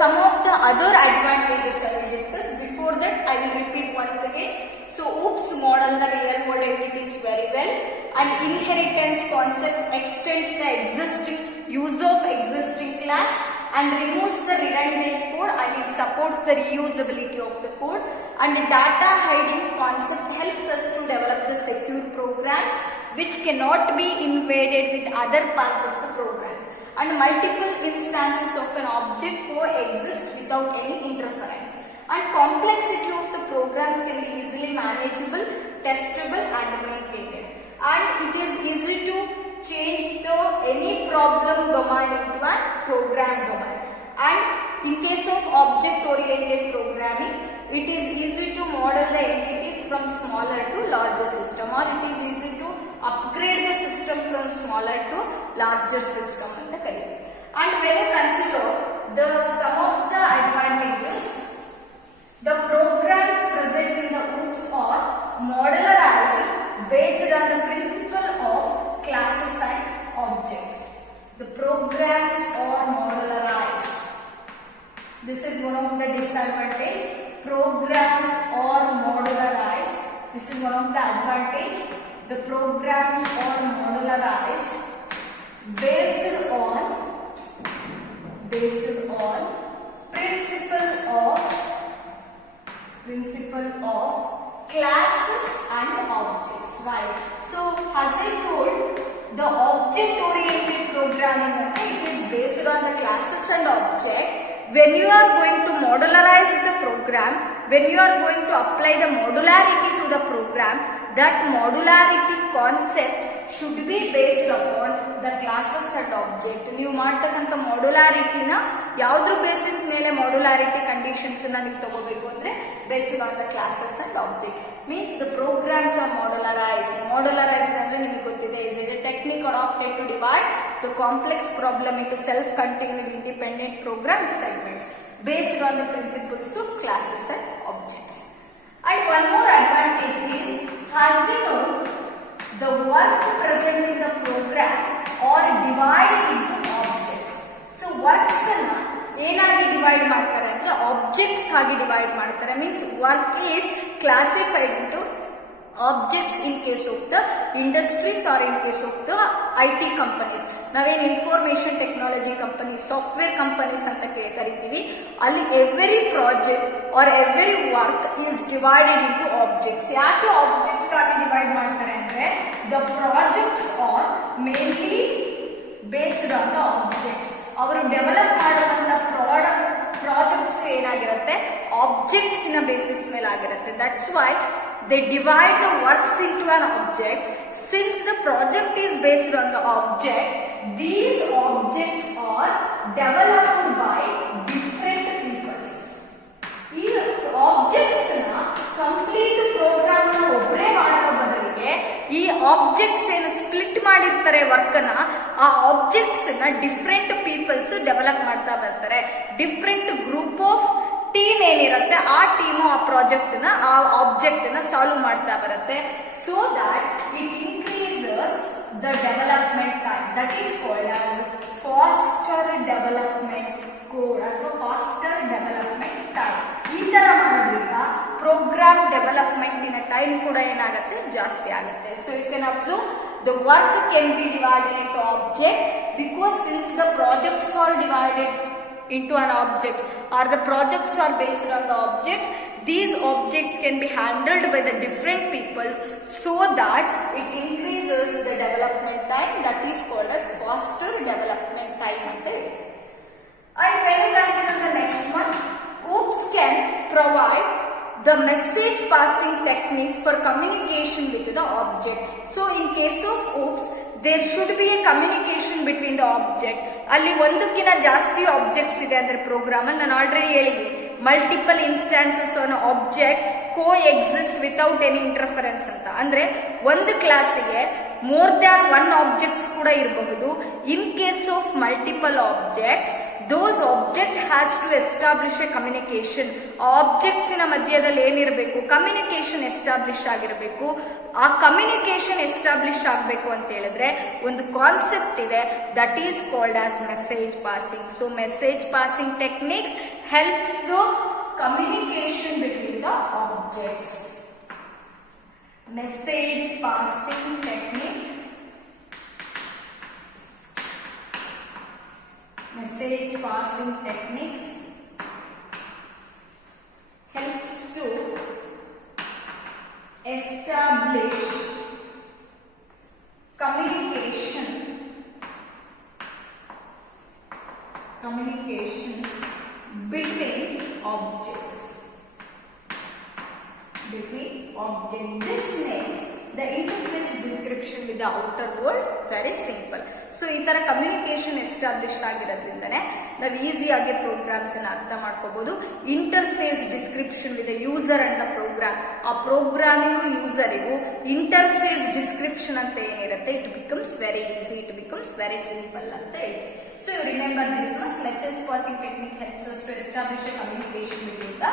some of the other advantages I will discuss. Before that, I will repeat once again. So OOPS model the real world entities very well, and inheritance concept extends the existing use of existing class and removes the redundant code, and it supports the reusability of the code. And the data hiding concept helps us to develop the secure programs which cannot be invaded with other parts of the programs. And multiple instances of an object coexist without any interference. And complexity of the programs can be easily manageable, testable and maintained. And it is easy to change any problem domain into a program domain. And in case of object oriented programming, it is easy to model the entities from smaller to larger system, or it is easy to upgrade the system from smaller to larger system ಅಂತ ಕರೀತೀವಿ. And when you consider some of the advantages, the programs present in the OOPS are modularized based on the principle of classes and objects. The programs are modularized. This is one of the disadvantage. Programs are modularized. This is one of the advantage. The programs are modularized based on principle of classes and objects. Right. So as I told, the object oriented programming, it is based on the classes and object. When you are going to modularize the program, when you are going to apply the modularity to the program, that modularity concept should be based upon the classes and object. ನೀವು ಮಾಡ್ತಕ್ಕಂಥ ಮಾಡ್ಯುಲಾರಿಟಿನ ಯಾವುದ್ರ ಬೇಸಿಸ್ ಮೇಲೆ modularity conditions ನ ನೀವು ತಗೋಬೇಕು ಅಂದ್ರೆ based on the classes and object. Means the programs are modularized. Modularized ಅಂದ್ರೆ ನಿಮಗೆ ಗೊತ್ತಿದೆ, is a technique adopted to divide the complex problem into self contained independent program segments based on the principles of classes and objects. And one more advantage is, as we know, the work present in the program are divided into objects. So works anna ಏನಾಗಿ ಡಿವೈಡ್ ಮಾಡ್ತಾರೆ ಅಂದ್ರೆ ಆಬ್ಜೆಕ್ಟ್ಸ್ ಆಗಿ divide ಮಾಡ್ತಾರೆ. Means work is classified into objects in case of the industries or in case of the IT companies. ನಾವೇನು information technology company, software companies ಅಂತ ಕರಿತೀವಿ. ಅಲ್ಲಿ every project or every work is divided into objects. ಯಾಕೆ objects ಆಗಿ divide ಮಾಡ್ತಾರೆ ಅಂದ್ರೆ the projects are mainly based on the objects. ಅವರು develop ಮಾಡುವಂತ ಪ್ರಾಜೆಕ್ಟ್ಸ್ ಏನಾಗಿರುತ್ತೆ, ಆಬ್ಜೆಕ್ಟ್ಸ್ ನ ಬೇಸಿಸ್ ಮೇಲೆ ಆಗಿರುತ್ತೆ. That's why they divide the works into an object. Since the project is based on the object, these objects are developed by different peoples. ಈ objects ನ complete program ನ ಒಬ್ಬರೇ ಮಾಡೋ ಬದಲಿಗೆ ಈ ಆಬ್ಜೆಕ್ಟ್ಸ್ ಏನು ಸ್ಪ್ಲಿಟ್ ಮಾಡಿರ್ತಾರೆ ವರ್ಕ್ ನ, ಆ ಆಬ್ಜೆಕ್ಟ್ಸ್ ನ ಡಿಫ್ರೆಂಟ್ ಪೀಪಲ್ಸ್ ಡೆವಲಪ್ ಮಾಡ್ತಾ ಬರ್ತಾರೆ. ಡಿಫ್ರೆಂಟ್ ಗ್ರೂಪ್ ಆಫ್ ಟೀಮ್ ಏನಿರುತ್ತೆ ಆ ಟೀಮು ಆ ಪ್ರಾಜೆಕ್ಟ್ ನ, ಆ ಆಬ್ಜೆಕ್ಟ್ ನ ಸಾಲ್ವ್ ಮಾಡ್ತಾ ಬರುತ್ತೆ. So that it increases the development time. That is called as faster development code ಅಥವಾ ಫಾಸ್ಟರ್ ಡೆವಲಪ್ಮೆಂಟ್ ಟೈಮ್. ಈ ತರ ಮಾಡೋದ್ರಿಂದ ಪ್ರೋಗ್ರಾಮ್ ಡೆವಲಪ್ಮೆಂಟಿನ ಟೈಮ್ ಕೂಡ ಏನಾಗುತ್ತೆ, ಜಾಸ್ತಿ ಆಗುತ್ತೆ. So you can observe the work can be divided into object because since the projects are divided into an object or the projects are based on the objects, these objects can be handled by the different peoples so that it increases the development time. That is called as faster development time. And when we consider the next one, OOPS can provide the message passing technique for communication with the object. So in case of OOPS, there should be a communication between the object. ಅಲ್ಲಿ ಒಂದಕ್ಕಿಂತ ಜಾಸ್ತಿ ಆಬ್ಜೆಕ್ಟ್ಸ್ ಇದೆ ಅಂದ್ರೆ ಪ್ರೋಗ್ರಾಮ್ ಅಲ್ಲಿ ನಾನು already ಹೇಳಿದೆ, multiple instances on object coexist without any interference ಅಂತ. ಅಂದ್ರೆ ಒಂದು ಕ್ಲಾಸಿಗೆ ಮೋರ್ ದ್ಯಾನ್ ಒನ್ ಆಬ್ಜೆಕ್ಟ್ಸ್ ಕೂಡ ಇರಬಹುದು. In case of multiple objects, those object has to establish a communication. Objects ನ ಮಧ್ಯದಲ್ಲಿ ಏನಿರಬೇಕು, ಕಮ್ಯುನಿಕೇಶನ್ ಎಸ್ಟಾಬ್ಲಿಷ್ ಆಗಿರಬೇಕು. ಆ ಕಮ್ಯುನಿಕೇಶನ್ ಎಸ್ಟಾಬ್ಲಿಷ್ ಆಗಬೇಕು ಅಂತ ಹೇಳಿದ್ರೆ ಒಂದು ಕಾನ್ಸೆಪ್ಟ್ ಇದೆ, that is called as message passing. So message passing techniques helps the communication between the objects. Message passing technique, message passing techniques helps to establish communication between objects. This makes the interface description with the outer world very simple. So ಈ ತರ communication establish ಆಗಿರೋದ್ರಿಂದನೇ ನಾವು ಈಸಿಯಾಗಿ ಪ್ರೋಗ್ರಾಮ್ಸ್ ಅನ್ನ ಅರ್ಥ ಮಾಡ್ಕೋಬಹುದು. Interface description with user and the program, ಆ ಪ್ರೋಗ್ರಾಮಿಗೂ ಯೂಸರಿಗೂ ಇಂಟರ್ಫೇಸ್ ಡಿಸ್ಕ್ರಿಪ್ಷನ್ ಅಂತ ಏನಿರುತ್ತೆ, it becomes very easy, it becomes very simple ಅಂತ ಹೇಳಿ. So you remember this one, message passing technique helps us to establish a communication between the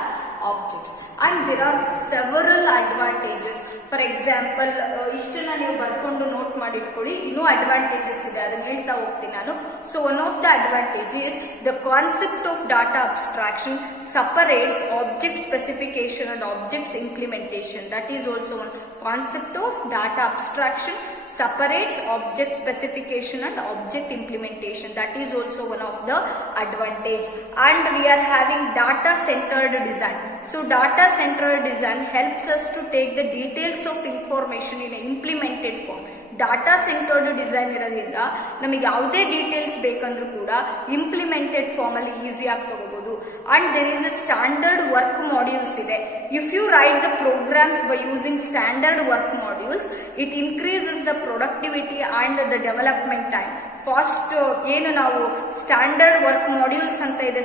objects. And there are several advantages. For example, ಇಷ್ಟನ್ನ ನೀವು ಬರ್ಕೊಂಡು ನೋಟ್ ಮಾಡಿಟ್ಕೊಳ್ಳಿ, ಇನ್ನೂ ಅಡ್ವಾಂಟೇಜಸ್ ಇದೆ, ಅದನ್ನ ಹೇಳ್ತಾ ಹೋಗ್ತೀನಿ ನಾನು. So one of the advantages, the concept of data abstraction separates object specification and objects implementation. That is also one concept of data abstraction separates object specification and object implementation. That is also one of the advantage. And we are having data centered design. So data centered design helps us to take the details of information in an implemented form. Data centred design ಇರೋದ್ರಿಂದ ನಮಗೆ ಯಾವುದೇ ಡೀಟೇಲ್ಸ್ ಬೇಕಂದ್ರೂ ಕೂಡ implemented form ಅಲ್ಲಿ ಈಸಿಯಾಗಿ ತಗೋಬಹುದು. And there is a standard work modules ಇದೆ. If you write the programs by using standard work modules, it increases the productivity and the development time. Fast ಏನು ನಾವು ಸ್ಟ್ಯಾಂಡರ್ಡ್ ವರ್ಕ್ ಮಾಡ್ಯೂಲ್ಸ್ ಅಂತ ಇದೆ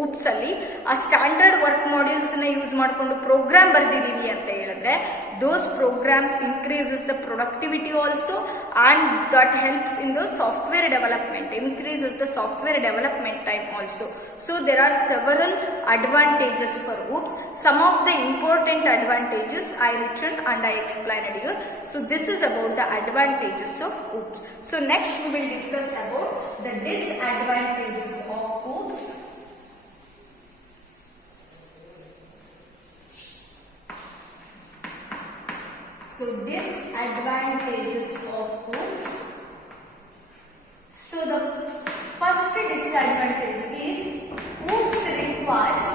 OOPS ಅಲ್ಲಿ, ಆ ಸ್ಟ್ಯಾಂಡರ್ಡ್ ವರ್ಕ್ ಮಾಡ್ಯೂಲ್ಸ್ ನ use ಮಾಡಿಕೊಂಡು ಪ್ರೋಗ್ರಾಮ್ ಬರ್ದಿದೀವಿ ಅಂತ ಹೇಳಿದ್ರೆ, those programs increases the productivity also, and that helps in the software development, increases the software development time also. So there are several advantages for OOPS. Some of the important advantages I written and I explained here. So this is about the advantages of OOPS. So next we will discuss about the disadvantages of OOPS. So disadvantages advantages of OOPS. So the first disadvantage is OOPS requires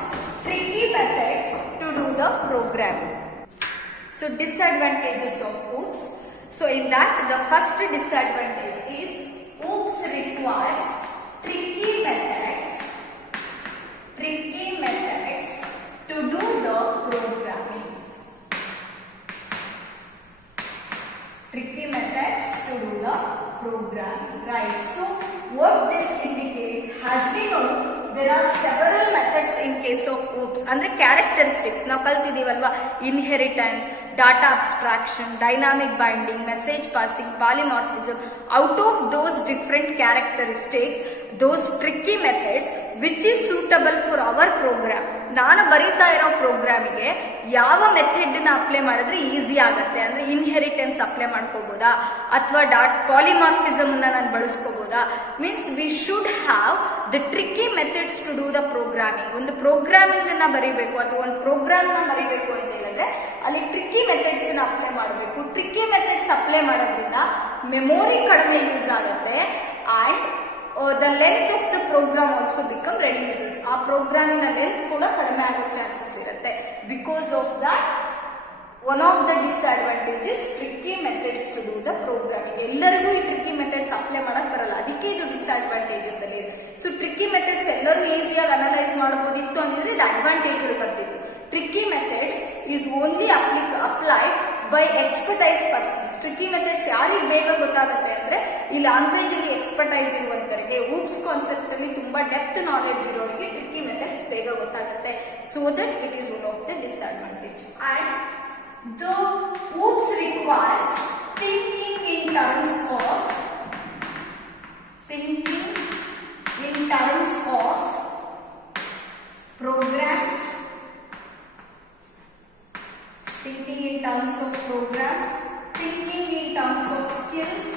tricky methods to do the programming. So disadvantages of OOPS. So in that, the first disadvantage is OOPS requires tricky methods to do the programming. Tricky methods to do the programming, right? So what this indicates, as we know, there are several methods in case of OOPS. ಅಂದ್ರೆ characteristics ನಾವು ಕಲ್ತಿದೀವಲ್ವಾ, inheritance, data abstraction, dynamic binding, message passing, polymorphism. Out of those different characteristics, those tricky methods which is suitable for our program. ನಾನು ಬರೀತಾ ಇರೋ ಪ್ರೋಗ್ರಾಮಿಗೆ ಯಾವ ಮೆಥಡ್ ನ ಅಪ್ಲೈ ಮಾಡಿದ್ರೆ ಈಸಿ ಆಗುತ್ತೆ ಅಂದ್ರೆ ಇನ್ಹೆರಿಟೆನ್ಸ್ ಅಪ್ಲೈ ಮಾಡ್ಕೋಬಹುದಾ ಅಥವಾ ಪಾಲಿಮಾರ್ಫಿಸಮ್ ಅನ್ನ ನಾನು ಬಳಸ್ಕೋಬಹುದಾ, means we should have the tricky methods to do the programming. ಒಂದು ಪ್ರೋಗ್ರಾಮಿಂಗ್ ಅನ್ನ ಬರೀಬೇಕು ಅಥವಾ ಒಂದು ಪ್ರೋಗ್ರಾಮ್ ನ ಬರೀಬೇಕು ಅಂತ ಹೇಳಿದ್ರೆ ಅಲ್ಲಿ ಟ್ರಿಕ್ಕಿ ಮೆಥಡ್ಸ್ ನ ಅಪ್ಲೈ ಮಾಡಬೇಕು. ಟ್ರಿಕ್ಕಿ ಮೆಥಡ್ಸ್ ಅಪ್ಲೈ ಮಾಡೋದ್ರಿಂದ ಮೆಮೊರಿ ಕಡಿಮೆ ಯೂಸ್ ಆಗುತ್ತೆ and the length of the program also become reduces. ಆ ಪ್ರೋಗ್ರಾಮಿನ ಲೆಂತ್ ಕೂಡ ಕಡಿಮೆ ಆಗೋ ಚಾನ್ಸಸ್ ಇರುತ್ತೆ. Because of that one of the disadvantages tricky methods to do the programming. ಎಲ್ಲರಿಗೂ ಈ ಟ್ರಿಕ್ಕಿ ಮೆಥಡ್ಸ್ ಅಪ್ಲೈ ಮಾಡಕ್ ಬರಲ್ಲ, ಅದಕ್ಕೆ ಇದು ಡಿಸ್ಅಡ್ವಾಂಟೇಜಸ್ ಅಲ್ಲಿ ಇದೆ. ಸೊ ಟ್ರಿಕ್ಕಿ ಮೆಥಡ್ಸ್ ಎಲ್ಲರೂ ಈಸಿಯಾಗಿ ಅನಲೈಸ್ ಮಾಡಬಹುದಿತ್ತು ಅಂದ್ರೆ ಇದು ಅಡ್ವಾಂಟೇಜ್ ಬರ್ತಿತ್ತು. Tricky methods is only applied by expertise persons. Tricky methods ಯಾರಿಗೆ ಬೇಗ ಗೊತ್ತಾಗುತ್ತೆ ಅಂದ್ರೆ ಈ ಲ್ಯಾಂಗ್ವೇಜ್ ಅಲ್ಲಿ ಎಕ್ಸ್ಪರ್ಟೈಸ್ ಇರುವಂತವರಿಗೆ, OOPS ಕಾನ್ಸೆಪ್ಟ್ ಅಲ್ಲಿ ತುಂಬಾ ಡೆಪ್ತ್ ನಾಲೆಡ್ಜ್ ಇರೋರಿಗೆ ಟ್ರಿಕ್ಕಿ ಮೆಥಡ್ಸ್ ಬೇಗ ಗೊತ್ತಾಗುತ್ತೆ. So that it is one of the disadvantage. And the OOPS requires thinking in terms of programs, thinking in terms of programs, thinking in terms of skills,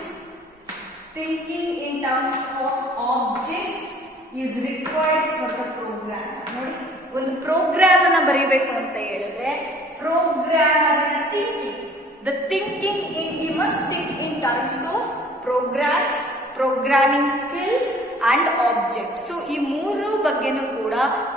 thinking in terms of objects is required for the program. ನೋಡಿ, ಒಂದು ಪ್ರೋಗ್ರಾಮ್ ಅನ್ನ ಬರೀಬೇಕು ಅಂತ ಹೇಳಿದ್ರೆ ಪ್ರೋಗ್ರಾಮರ್ನ thinking he must think in terms of programs, programming skills and objects. So ಈ ಮೂರು ಬಗ್ಗೆನೂ ಕೂಡ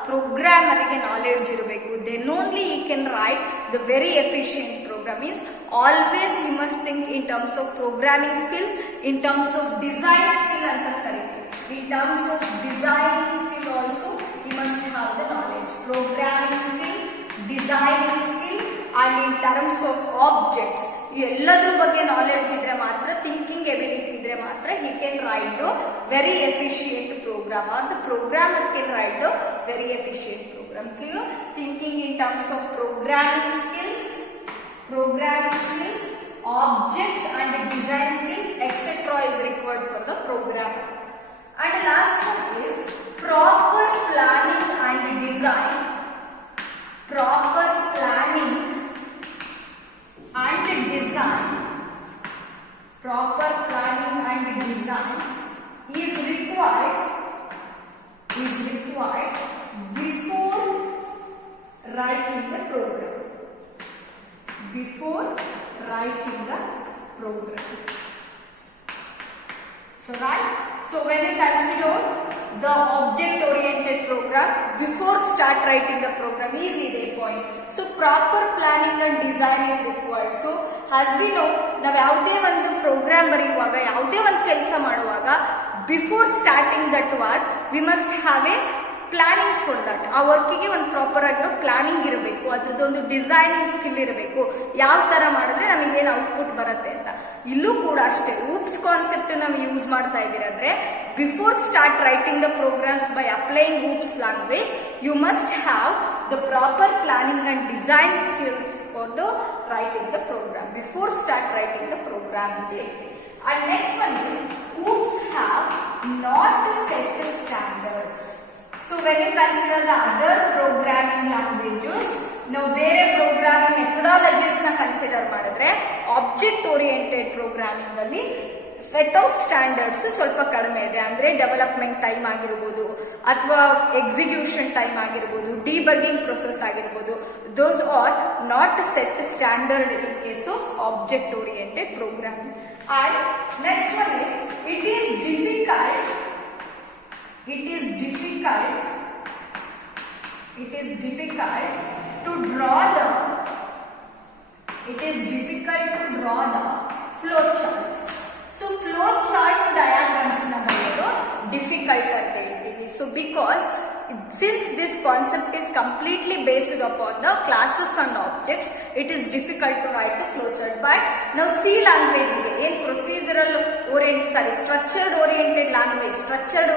ಪ್ರೋಗ್ರಾಮರ್ಗೆ ನಾಲೆಡ್ಜ್ ಇರಬೇಕು. then only he can write the very efficient program. Means always he must think in terms of programming skills, in terms of design skill ಅಂತ ಕರೀತೀವಿ. in terms of designing skill also he must have the knowledge. Programming skill, designing skill and in terms of objects, ಎಲ್ಲದ್ರ ಬಗ್ಗೆ ನಾಲೆಡ್ಜ್ ಇದ್ರೆ ಮಾತ್ರ, thinking ability ಇದ್ರೆ ಮಾತ್ರ he can write a very efficient program or the programmer can write a very efficient program. Clear? Thinking in terms of programming skills, objects and design skills etc. is required for the programmer. And the last one is proper planning and design. Proper planning and design is required before writing the program. So right, so when you consider the object oriented program, before start writing the program is the point. So proper planning and design is required. So as we know, ನಾವು ಯಾವುದೇ ಒಂದು ಪ್ರೋಗ್ರಾಮ್ ಬರೆಯುವಾಗ, ಯಾವುದೇ ಒಂದು ಕೆಲಸ ಮಾಡುವಾಗ, before starting that work we must have A planning for that. ಆ ವರ್ಕಿಗೆ ಒಂದು ಪ್ರಾಪರ್ ಆಗಿರೋ ಪ್ಲಾನಿಂಗ್ ಇರಬೇಕು, ಅದ್ರದ್ದೊಂದು ಡಿಸೈನಿಂಗ್ ಸ್ಕಿಲ್ ಇರಬೇಕು, ಯಾವ ತರ ಮಾಡಿದ್ರೆ ನಮಗೇನು ಔಟ್ಪುಟ್ ಬರುತ್ತೆ ಅಂತ. ಇಲ್ಲೂ ಕೂಡ ಅಷ್ಟೇ OOPS ಕಾನ್ಸೆಪ್ಟ್ ನಾವು ಯೂಸ್ ಮಾಡ್ತಾ ಇದ್ದೀರಿ ಅಂದ್ರೆ before start writing the programs by applying OOPS language you must have the proper planning and design skills for the writing the program before start writing the program ಅಂತ ಹೇಳ್ತೀವಿ. And next one is OOPS have not set standards. So when you consider the other programming languages, ನಾವು ಬೇರೆ programming methodologies ನ ಕನ್ಸಿಡರ್ ಮಾಡಿದ್ರೆ object oriented programming ಅಲ್ಲಿ set of standards ಸ್ವಲ್ಪ ಕಡಿಮೆ ಇದೆ. ಅಂದ್ರೆ ಡೆವಲಪ್ಮೆಂಟ್ ಟೈಮ್ ಆಗಿರ್ಬೋದು ಅಥವಾ ಎಕ್ಸಿಕ್ಯೂಷನ್ ಟೈಮ್ ಆಗಿರ್ಬೋದು, ಡಿಬಗ್ಗಿಂಗ್ ಪ್ರೊಸೆಸ್ ಆಗಿರ್ಬೋದು, those are not set standard in case of object oriented programming. And next one is it is difficult to draw the flow charts. So flow chart diagrams na bariyodu difficult anta ಹೇಳ್ತೀವಿ. So because since this concept is completely based upon the classes and objects, it is difficult to write the flowchart. But now C language is procedural oriented, structured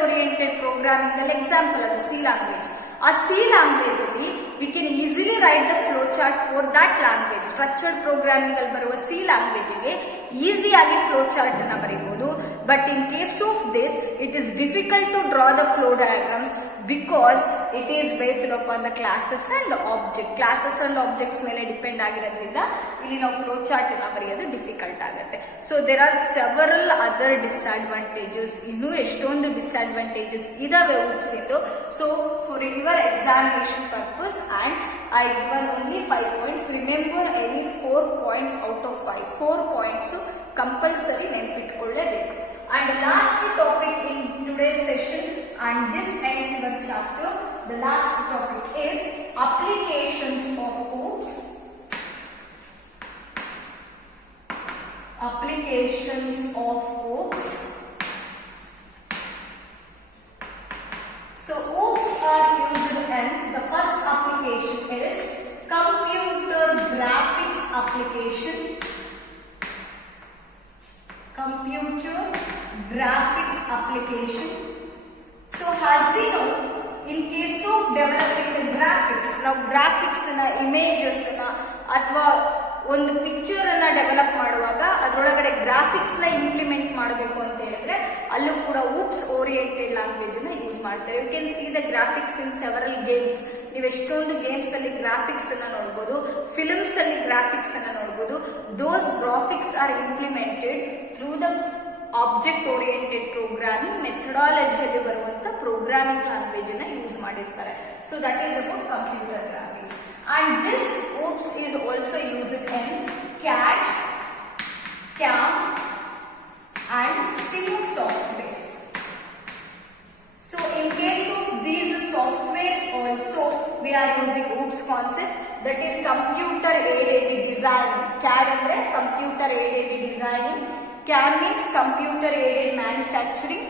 oriented programming. The example of the C language. A C language we can easily write the flowchart for that language. Structured programming ಅಲ್ಲಿ ಬರುವ C language ಗೆ easy ಆಗಿ flowchart ಅನ್ನು ಬರೆಯಬಹುದು. But in case of this, it is difficult to draw the flow diagrams because it is based upon the classes and the object. Classes and objects ಮೇಲೆ ಡಿಪೆಂಡ್ ಆಗಿರೋದ್ರಿಂದ ಇಲ್ಲಿ ನಾವು flowchart ಅನ್ನು ಬರೆಯೋದು ಡಿಫಿಕಲ್ಟ್ ಆಗುತ್ತೆ. So there are several other disadvantages. ಇನ್ನೂ ಎಷ್ಟೊಂದು disadvantages ಇದಾವೆ ಓದಿಸಿದ್ದು. So for your examination purpose and I given only 5 points. Remember any 4 points out of 5. 4 points compulsory ನೆನಪಿಟ್ಕೊಳ್ಳೇಬೇಕು. And the last topic in today's session, and this ends your chapter. The last topic is applications of OOPS. Applications of OOPS. So OOPS are used in, the first application is computer graphics application. So as we know, in case of developing the graphics, now graphics na images na ಅಥವಾ ಒಂದು ಪಿಕ್ಚರ್ ಅನ್ನ ಡೆವಲಪ್ ಮಾಡುವಾಗ ಅದರೊಳಗಡೆ ಗ್ರಾಫಿಕ್ಸ್ ನ ಇಂಪ್ಲಿಮೆಂಟ್ ಮಾಡಬೇಕು ಅಂತ ಹೇಳಿದ್ರೆ ಅಲ್ಲೂ ಕೂಡ ಓಪ್ಸ್ ಓರಿಯೆಂಟೆಡ್ ಲ್ಯಾಂಗ್ವೇಜ್ ಅನ್ನ ಯೂಸ್ ಮಾಡ್ತಾರೆ. You can see the graphics in several games. ನೀವು ಎಷ್ಟೊಂದು ಗೇಮ್ಸ್ ಅಲ್ಲಿ ಗ್ರಾಫಿಕ್ಸ್ ಅನ್ನ ನೋಡಬಹುದು, ಫಿಲ್ಮ್ಸ್ ಅಲ್ಲಿ ಗ್ರಾಫಿಕ್ಸ್ ಅನ್ನ ನೋಡಬಹುದು. Those graphics are implemented through the object oriented programming ಮೆಥಡಾಲಜಿಯಲ್ಲಿ ಬರುವಂತ ಪ್ರೋಗ್ರಾಮಿಂಗ್ ಲ್ಯಾಂಗ್ವೇಜ್ ಅನ್ನ ಯೂಸ್ ಮಾಡಿರ್ತಾರೆ. So that is about computer graphics. And this OOPS is also used in CAD, CAM and Sim softwares. So in case of these softwares also we are using OOPS concept, that is computer aided designing. CAD andre computer aided designing, CAM means computer aided manufacturing,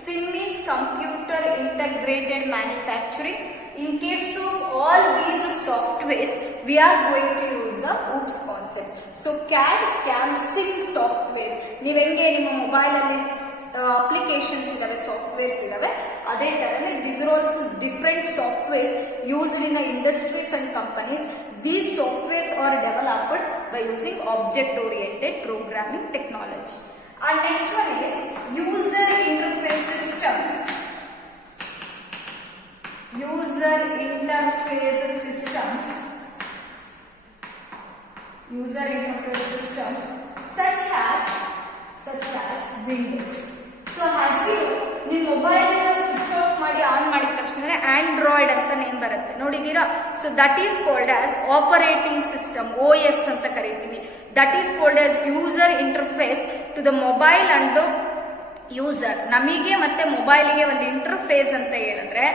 Sim means computer integrated manufacturing. In case of all these softwares, we are going to use the OOPS concept. So CAD, CAM, Sim softwares. ನೀವು ಹೆಂಗೆ ನಿಮ್ಮ mobile ಅಲ್ಲಿ ಅಪ್ಲಿಕೇಶನ್ಸ್ ಇದಾವೆ, ಸಾಫ್ಟ್ವೇರ್ಸ್ ಇದಾವೆ, ಅದೇ ತರನೇ these are also different softwares used in the industries and companies. These softwares are developed by using object oriented programming technology. And next one is user interface systems. User interface systems such as Windows. So as you know, ನಿಮ್ಮ mobile switch off ಮಾಡಿ on ಮಾಡಿದ ತಕ್ಷಣ Android ಅಂತ name ಬರುತ್ತೆ, ನೋಡಿದೀರಾ? So that is called as operating system, OS ಅಂತ ಕರಿತೀವಿ. That is called as user interface to the mobile and the user. ನಮಗೆ ಮತ್ತೆ ಮೊಬೈಲಿಗೆ ಒಂದು ಇಂಟರ್ಫೇಸ್ ಅಂತ ಹೇಳಿದ್ರೆ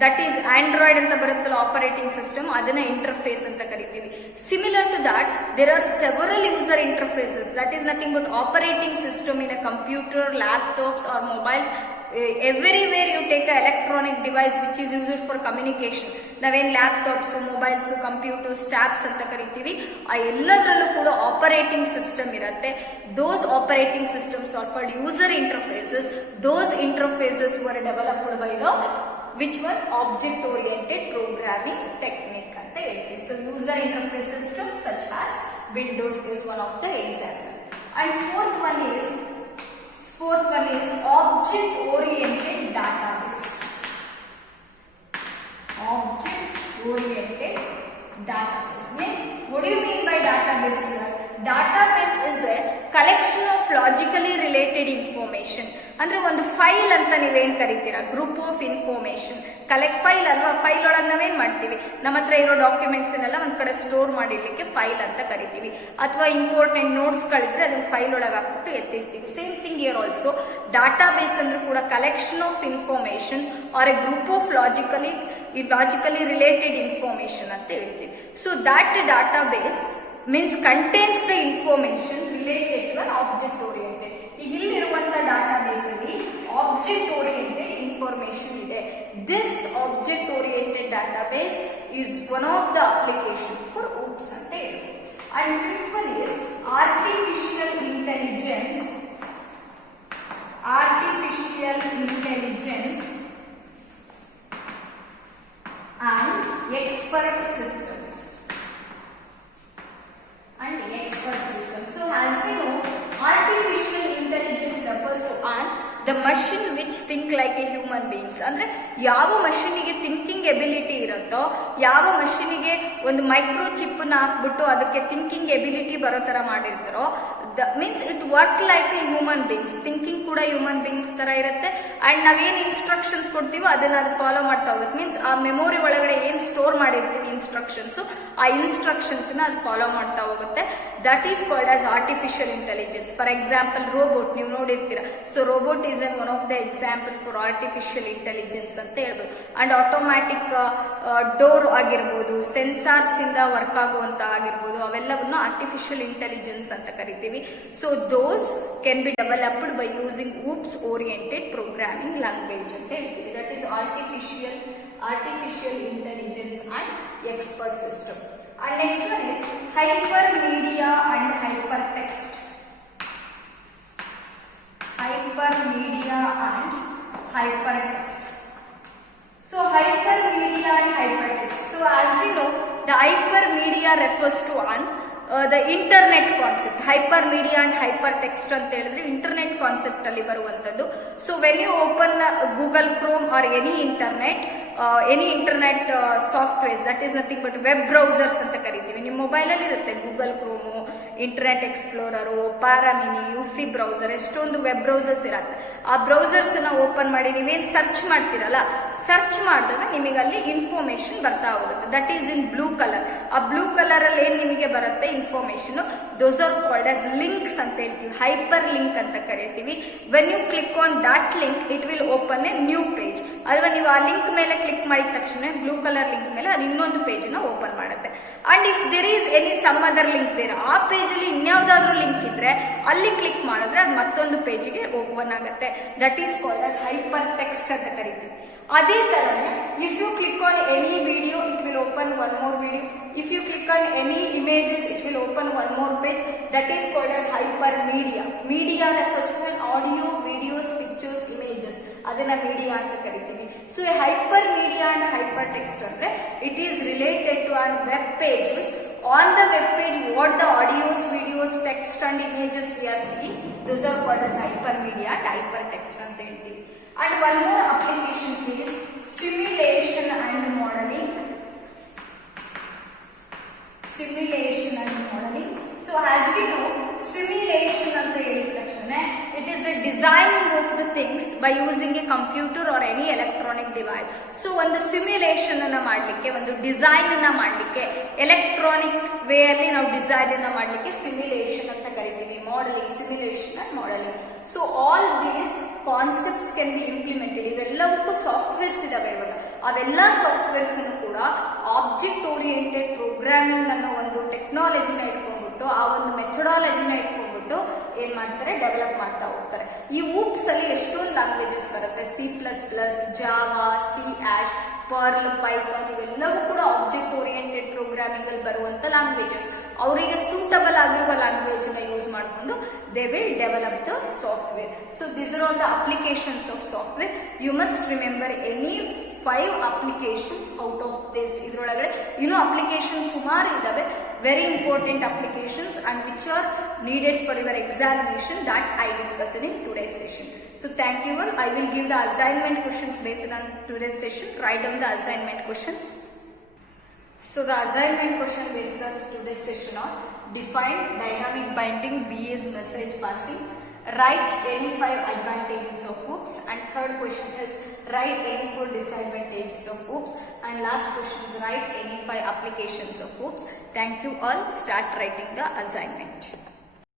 ದಟ್ ಈಸ್ ಆಂಡ್ರಾಯ್ಡ್ ಅಂತ ಬರುತ್ತಲ್ಲ ಆಪರೇಟಿಂಗ್ ಸಿಸ್ಟಮ್, ಅದನ್ನ ಇಂಟರ್ಫೇಸ್ ಅಂತ ಕರಿತೀವಿ. Similar to that there are several user interfaces. That is nothing but operating system in a computer, laptops or mobiles. Everywhere you take an electronic device which is used for communication. ನಾವೇನ್ laptops, mobiles, computers, tabs ಅಂತ ಕರಿತೀವಿ, ಆ ಎಲ್ಲದರಲ್ಲೂ ಕೂಡ operating system ಇರುತ್ತೆ. Those operating systems are called user interfaces. Those interfaces were developed by the which one? Object oriented programming technique anta ಹೇಳ್ತೀವಿ. So user interface systems such as Windows is one of the example. And fourth one is object oriented database. Object oriented database means, what do you mean by database here? Database is a collection of logic logically related information ಅಂದ್ರೆ ಒಂದು file ಅಂತ ನೀವೇನ್ ಕರಿತೀರಾ, group of information collect file ಅಲ್ವಾ. File ಒಳಗೆ ನಾವೇನ್ ಮಾಡ್ತೀವಿ, ನಮ್ಮ ಹತ್ರ ಇರೋ ಡಾಕ್ಯುಮೆಂಟ್ಸ್ ಎಲ್ಲ ಒಂದ್ ಕಡೆ ಸ್ಟೋರ್ ಮಾಡಿರ್ಲಿಕ್ಕೆ ಫೈಲ್ ಅಂತ ಕರಿತೀವಿ. ಅಥವಾ ಇಂಪಾರ್ಟೆಂಟ್ ನೋಟ್ಸ್ ಗಳಿದ್ರೆ ಅದನ್ನ ಫೈಲ್ ಒಳಗೆ ಹಾಕ್ಬಿಟ್ಟು ಎತ್ತಿರ್ತೀವಿ. Same thing here also database ಅಂದ್ರೆ ಕೂಡ collection of information are a group of logically related information ಅಂತ ಹೇಳ್ತೀವಿ. So that database means contains the information related to an object oriented. ಈಗ ಇಲ್ಲಿರುವಂತ ಡಾಟಾ ಬೇಸ್ ಅಲ್ಲಿ object oriented information ಇದೆ. This object oriented data base is one of the application for OOPS ಅಂತ ಹೇಳಿ. And fifth one is artificial intelligence and expert systems. So as we know, artificial intelligence refers to the machine which think like a human beings. ಅಂದ್ರೆ ಯಾವ ಮಷೀನಿಗೆ thinking ability ಇರುತ್ತೋ, ಯಾವ ಮಷೀನಿಗೆ ಒಂದು micro chip ನ ಹಾಕ್ಬಿಟ್ಟು ಅದಕ್ಕೆ ಥಿಂಕಿಂಗ್ ಎಬಿಲಿಟಿ ಬರೋ ತರ ಮಾಡಿರ್ತಾರೋ, means it work like a human beings. Thinking ಕೂಡ ಹ್ಯೂಮನ್ ಬೀಯಿಂಗ್ಸ್ ತರ ಇರುತ್ತೆ. ಅಂಡ್ ನಾವೇನ್ ಇನ್ಸ್ಟ್ರಕ್ಷನ್ಸ್ ಕೊಡ್ತೀವೋ ಅದನ್ನ ಅದು ಫಾಲೋ ಮಾಡ್ತಾ ಹೋಗುತ್ತೆ. ಮೀನ್ಸ್ ಆ ಮೆಮೊರಿ ಒಳಗಡೆ ಏನ್ ಸ್ಟೋರ್ ಮಾಡಿರ್ತೀವಿ ಇನ್ಸ್ಟ್ರಕ್ಷನ್ಸ್, ಆ ಇನ್ಸ್ಟ್ರಕ್ಷನ್ಸ್ ನ ಅದು ಫಾಲೋ ಮಾಡ್ತಾ ಹೋಗುತ್ತೆ. That is called as artificial intelligence. For example robot ನೀವು ನೋಡಿರ್ತೀರಾ. So robot is one of the example for artificial intelligence ಅಂತ ಹೇಳ್ಬೋದು. ಅಂಡ್ ಆಟೋಮ್ಯಾಟಿಕ್ ಡೋರ್ ಆಗಿರ್ಬೋದು, ಸೆನ್ಸಾರ್ಸ್ ಇಂದ ವರ್ಕ್ ಆಗುವಂತ ಆಗಿರ್ಬೋದು, ಅವೆಲ್ಲವನ್ನು ಆರ್ಟಿಫಿಷಿಯಲ್ ಇಂಟೆಲಿಜೆನ್ಸ್ ಅಂತ ಕರಿತೀವಿ. So those can be developed by using OOPS oriented programming language ಅಂತ ಹೇಳ್ತೀವಿ. That is artificial intelligence and expert system. And next one is hypermedia and hypertext. Hypermedia and hypertext. So hypermedia and hypertext. So as we know, the hypermedia refers to the internet concept. Hypermedia and hypertext ಅಂತ ಹೇಳಿದ್ರೆ internet concept ಅಲ್ಲಿ ಬರುವಂತದ್ದು. So when you open Google Chrome or any internet softwares, that is nothing but web browsers ಅಂತ ಕರಿತೀವಿ. ನಿಮ್ಮ mobile ಅಲ್ಲಿ ಇರುತ್ತೆ Google Chrome, Internet Explorer, ಪಾರಾಮಿನಿ, UC ಬ್ರೌಸರ್, ಎಷ್ಟೊಂದು ವೆಬ್ ಬ್ರೌಸರ್ಸ್ ಇರುತ್ತೆ. ಆ ಬ್ರೌಸರ್ಸ್ ನ ಓಪನ್ ಮಾಡಿ ನೀವೇನ್ ಸರ್ಚ್ ಮಾಡ್ತೀರಲ್ಲ, ಸರ್ಚ್ ಮಾಡಿದಾಗ ನಿಮಗೆ ಅಲ್ಲಿ ಇನ್ಫಾರ್ಮೇಶನ್ ಬರ್ತಾ ಹೋಗುತ್ತೆ. That is in blue colour. ಆ ಬ್ಲೂ ಕಲರ್ ಅಲ್ಲಿ ಏನ್ ನಿಮಗೆ ಬರುತ್ತೆ information, those are called as links ಅಂತ ಹೇಳ್ತೀವಿ. ಹೈಪರ್ ಲಿಂಕ್ ಅಂತ ಕರಿತೀವಿ. When you click on that link it will open a new page. ಅಲ್ವಾ, ನೀವು ಆ ಲಿಂಕ್ ಮೇಲೆ ಕ್ಲಿಕ್ ಮಾಡಿದ ತಕ್ಷಣ ಬ್ಲೂ ಕಲರ್ ಲಿಂಕ್ ಮೇಲೆ ಅದು ಇನ್ನೊಂದು ಪೇಜ್ ನ ಓಪನ್ ಮಾಡುತ್ತೆ. And if there is any some other link there, ಆ ಪೇಜ್ ಅಲ್ಲಿ ಇನ್ಯಾವುದಾದ್ರೂ ಲಿಂಕ್ ಇದ್ರೆ ಅಲ್ಲಿ ಕ್ಲಿಕ್ ಮಾಡಿದ್ರೆ ಅದು ಮತ್ತೊಂದು ಪೇಜ್ಗೆ ಓಪನ್ ಆಗುತ್ತೆ. That is called as hyper text ಅಂತ ಕರಿತೀವಿ. ಅದೇ ತರನೇ if you click on any video it will open one more video. If you click on any images it will open one more page. That is called as hyper media. Media first audio, videos, pictures, images, ಅದನ್ನ media ಅಂತ ಕರಿತೀವಿ. So hyper media and hyper text ಅಂದ್ರೆ it is related to an web pages. On the web page, what the audios, videos, text and images we are seeing, those are called as hypermedia and hypertext ಅಂತ ಹೇಳ್ತೀವಿ. And one more application is simulation and modeling. Simulation and modeling. So as we know, simulation ಅಂತ ಹೇಳಿದ ತಕ್ಷಣ it is a designing of the things by using a computer or any electronic device. So ಒಂದು ಸಿಮ್ಯುಲೇಷನ್ ಅನ್ನ ಮಾಡಲಿಕ್ಕೆ, ಒಂದು ಡಿಸೈನ್ ಅನ್ನ ಮಾಡಲಿಕ್ಕೆ, electronic way ಅಲ್ಲಿ ನಾವು ಡಿಸೈನ್ ಅನ್ನ ಮಾಡಲಿಕ್ಕೆ ಸಿಮ್ಯುಲೇಷನ್ ಅಂತ ಕರಿತೀವಿ. Modelling, simulation and modelling. So all these concepts can be implemented. ಇವೆಲ್ಲವಕ್ಕೂ ಸಾಫ್ಟ್ವೇರ್ಸ್ ಇದಾವೆ ಇವಾಗ. ಅವೆಲ್ಲ ಸಾಫ್ಟ್ವೇರ್ಸ್ ಕೂಡ ಆಬ್ಜೆಕ್ಟ್ ಓರಿಯೆಂಟೆಡ್ ಪ್ರೋಗ್ರಾಮಿಂಗ್ ಅನ್ನೋ ಒಂದು ಟೆಕ್ನಾಲಜಿನ ಇಟ್ಕೊಂಡ್ಬಿಟ್ಟು, ಆ ಒಂದು ಮೆಥಡಾಲಜಿನ ಇಟ್ಕೊಂಡ್ಬಿಟ್ಟು ಏನ್ ಮಾಡ್ತಾರೆ, ಡೆವಲಪ್ ಮಾಡ್ತಾ ಹೋಗ್ತಾರೆ. ಈ OOPS ಅಲ್ಲಿ ಎಷ್ಟೊಂದು ಲ್ಯಾಂಗ್ವೇಜಸ್ ಬರುತ್ತೆ. C++, Java, C#, pearl, Python, ಇವೆಲ್ಲವೂ ಕೂಡ ಆಬ್ಜೆಕ್ಟ್ ಓರಿಯೆಂಟೆಡ್ ಪ್ರೋಗ್ರಾಮಿಂಗ್ ಅಲ್ಲಿ ಬರುವಂತ ಲ್ಯಾಂಗ್ವೇಜಸ್. ಅವರಿಗೆ ಸೂಟಬಲ್ ಆಗಿರುವ ಲ್ಯಾಂಗ್ವೇಜ್ ನ ಯೂಸ್ ಮಾಡಿಕೊಂಡು they will develop the software. So this are all the applications of software. You must remember any 5 applications out of this. ಇದ್ರೊಳಗಡೆ ಇನ್ನೂ ಅಪ್ಲಿಕೇಶನ್ ಸುಮಾರು ಇದಾವೆ, very important applications and which are needed for your examination that I discussed in today's session. So thank you all. I will give the assignment questions based on today's session. Write down the assignment questions. So the assignment question based on today's session are: define dynamic binding, BS message passing, write any 5 advantages of hoops, and third question is write any 4 disadvantages of hoops, and last question is write any 5 applications of hoops. Thank you all. Start writing the assignment.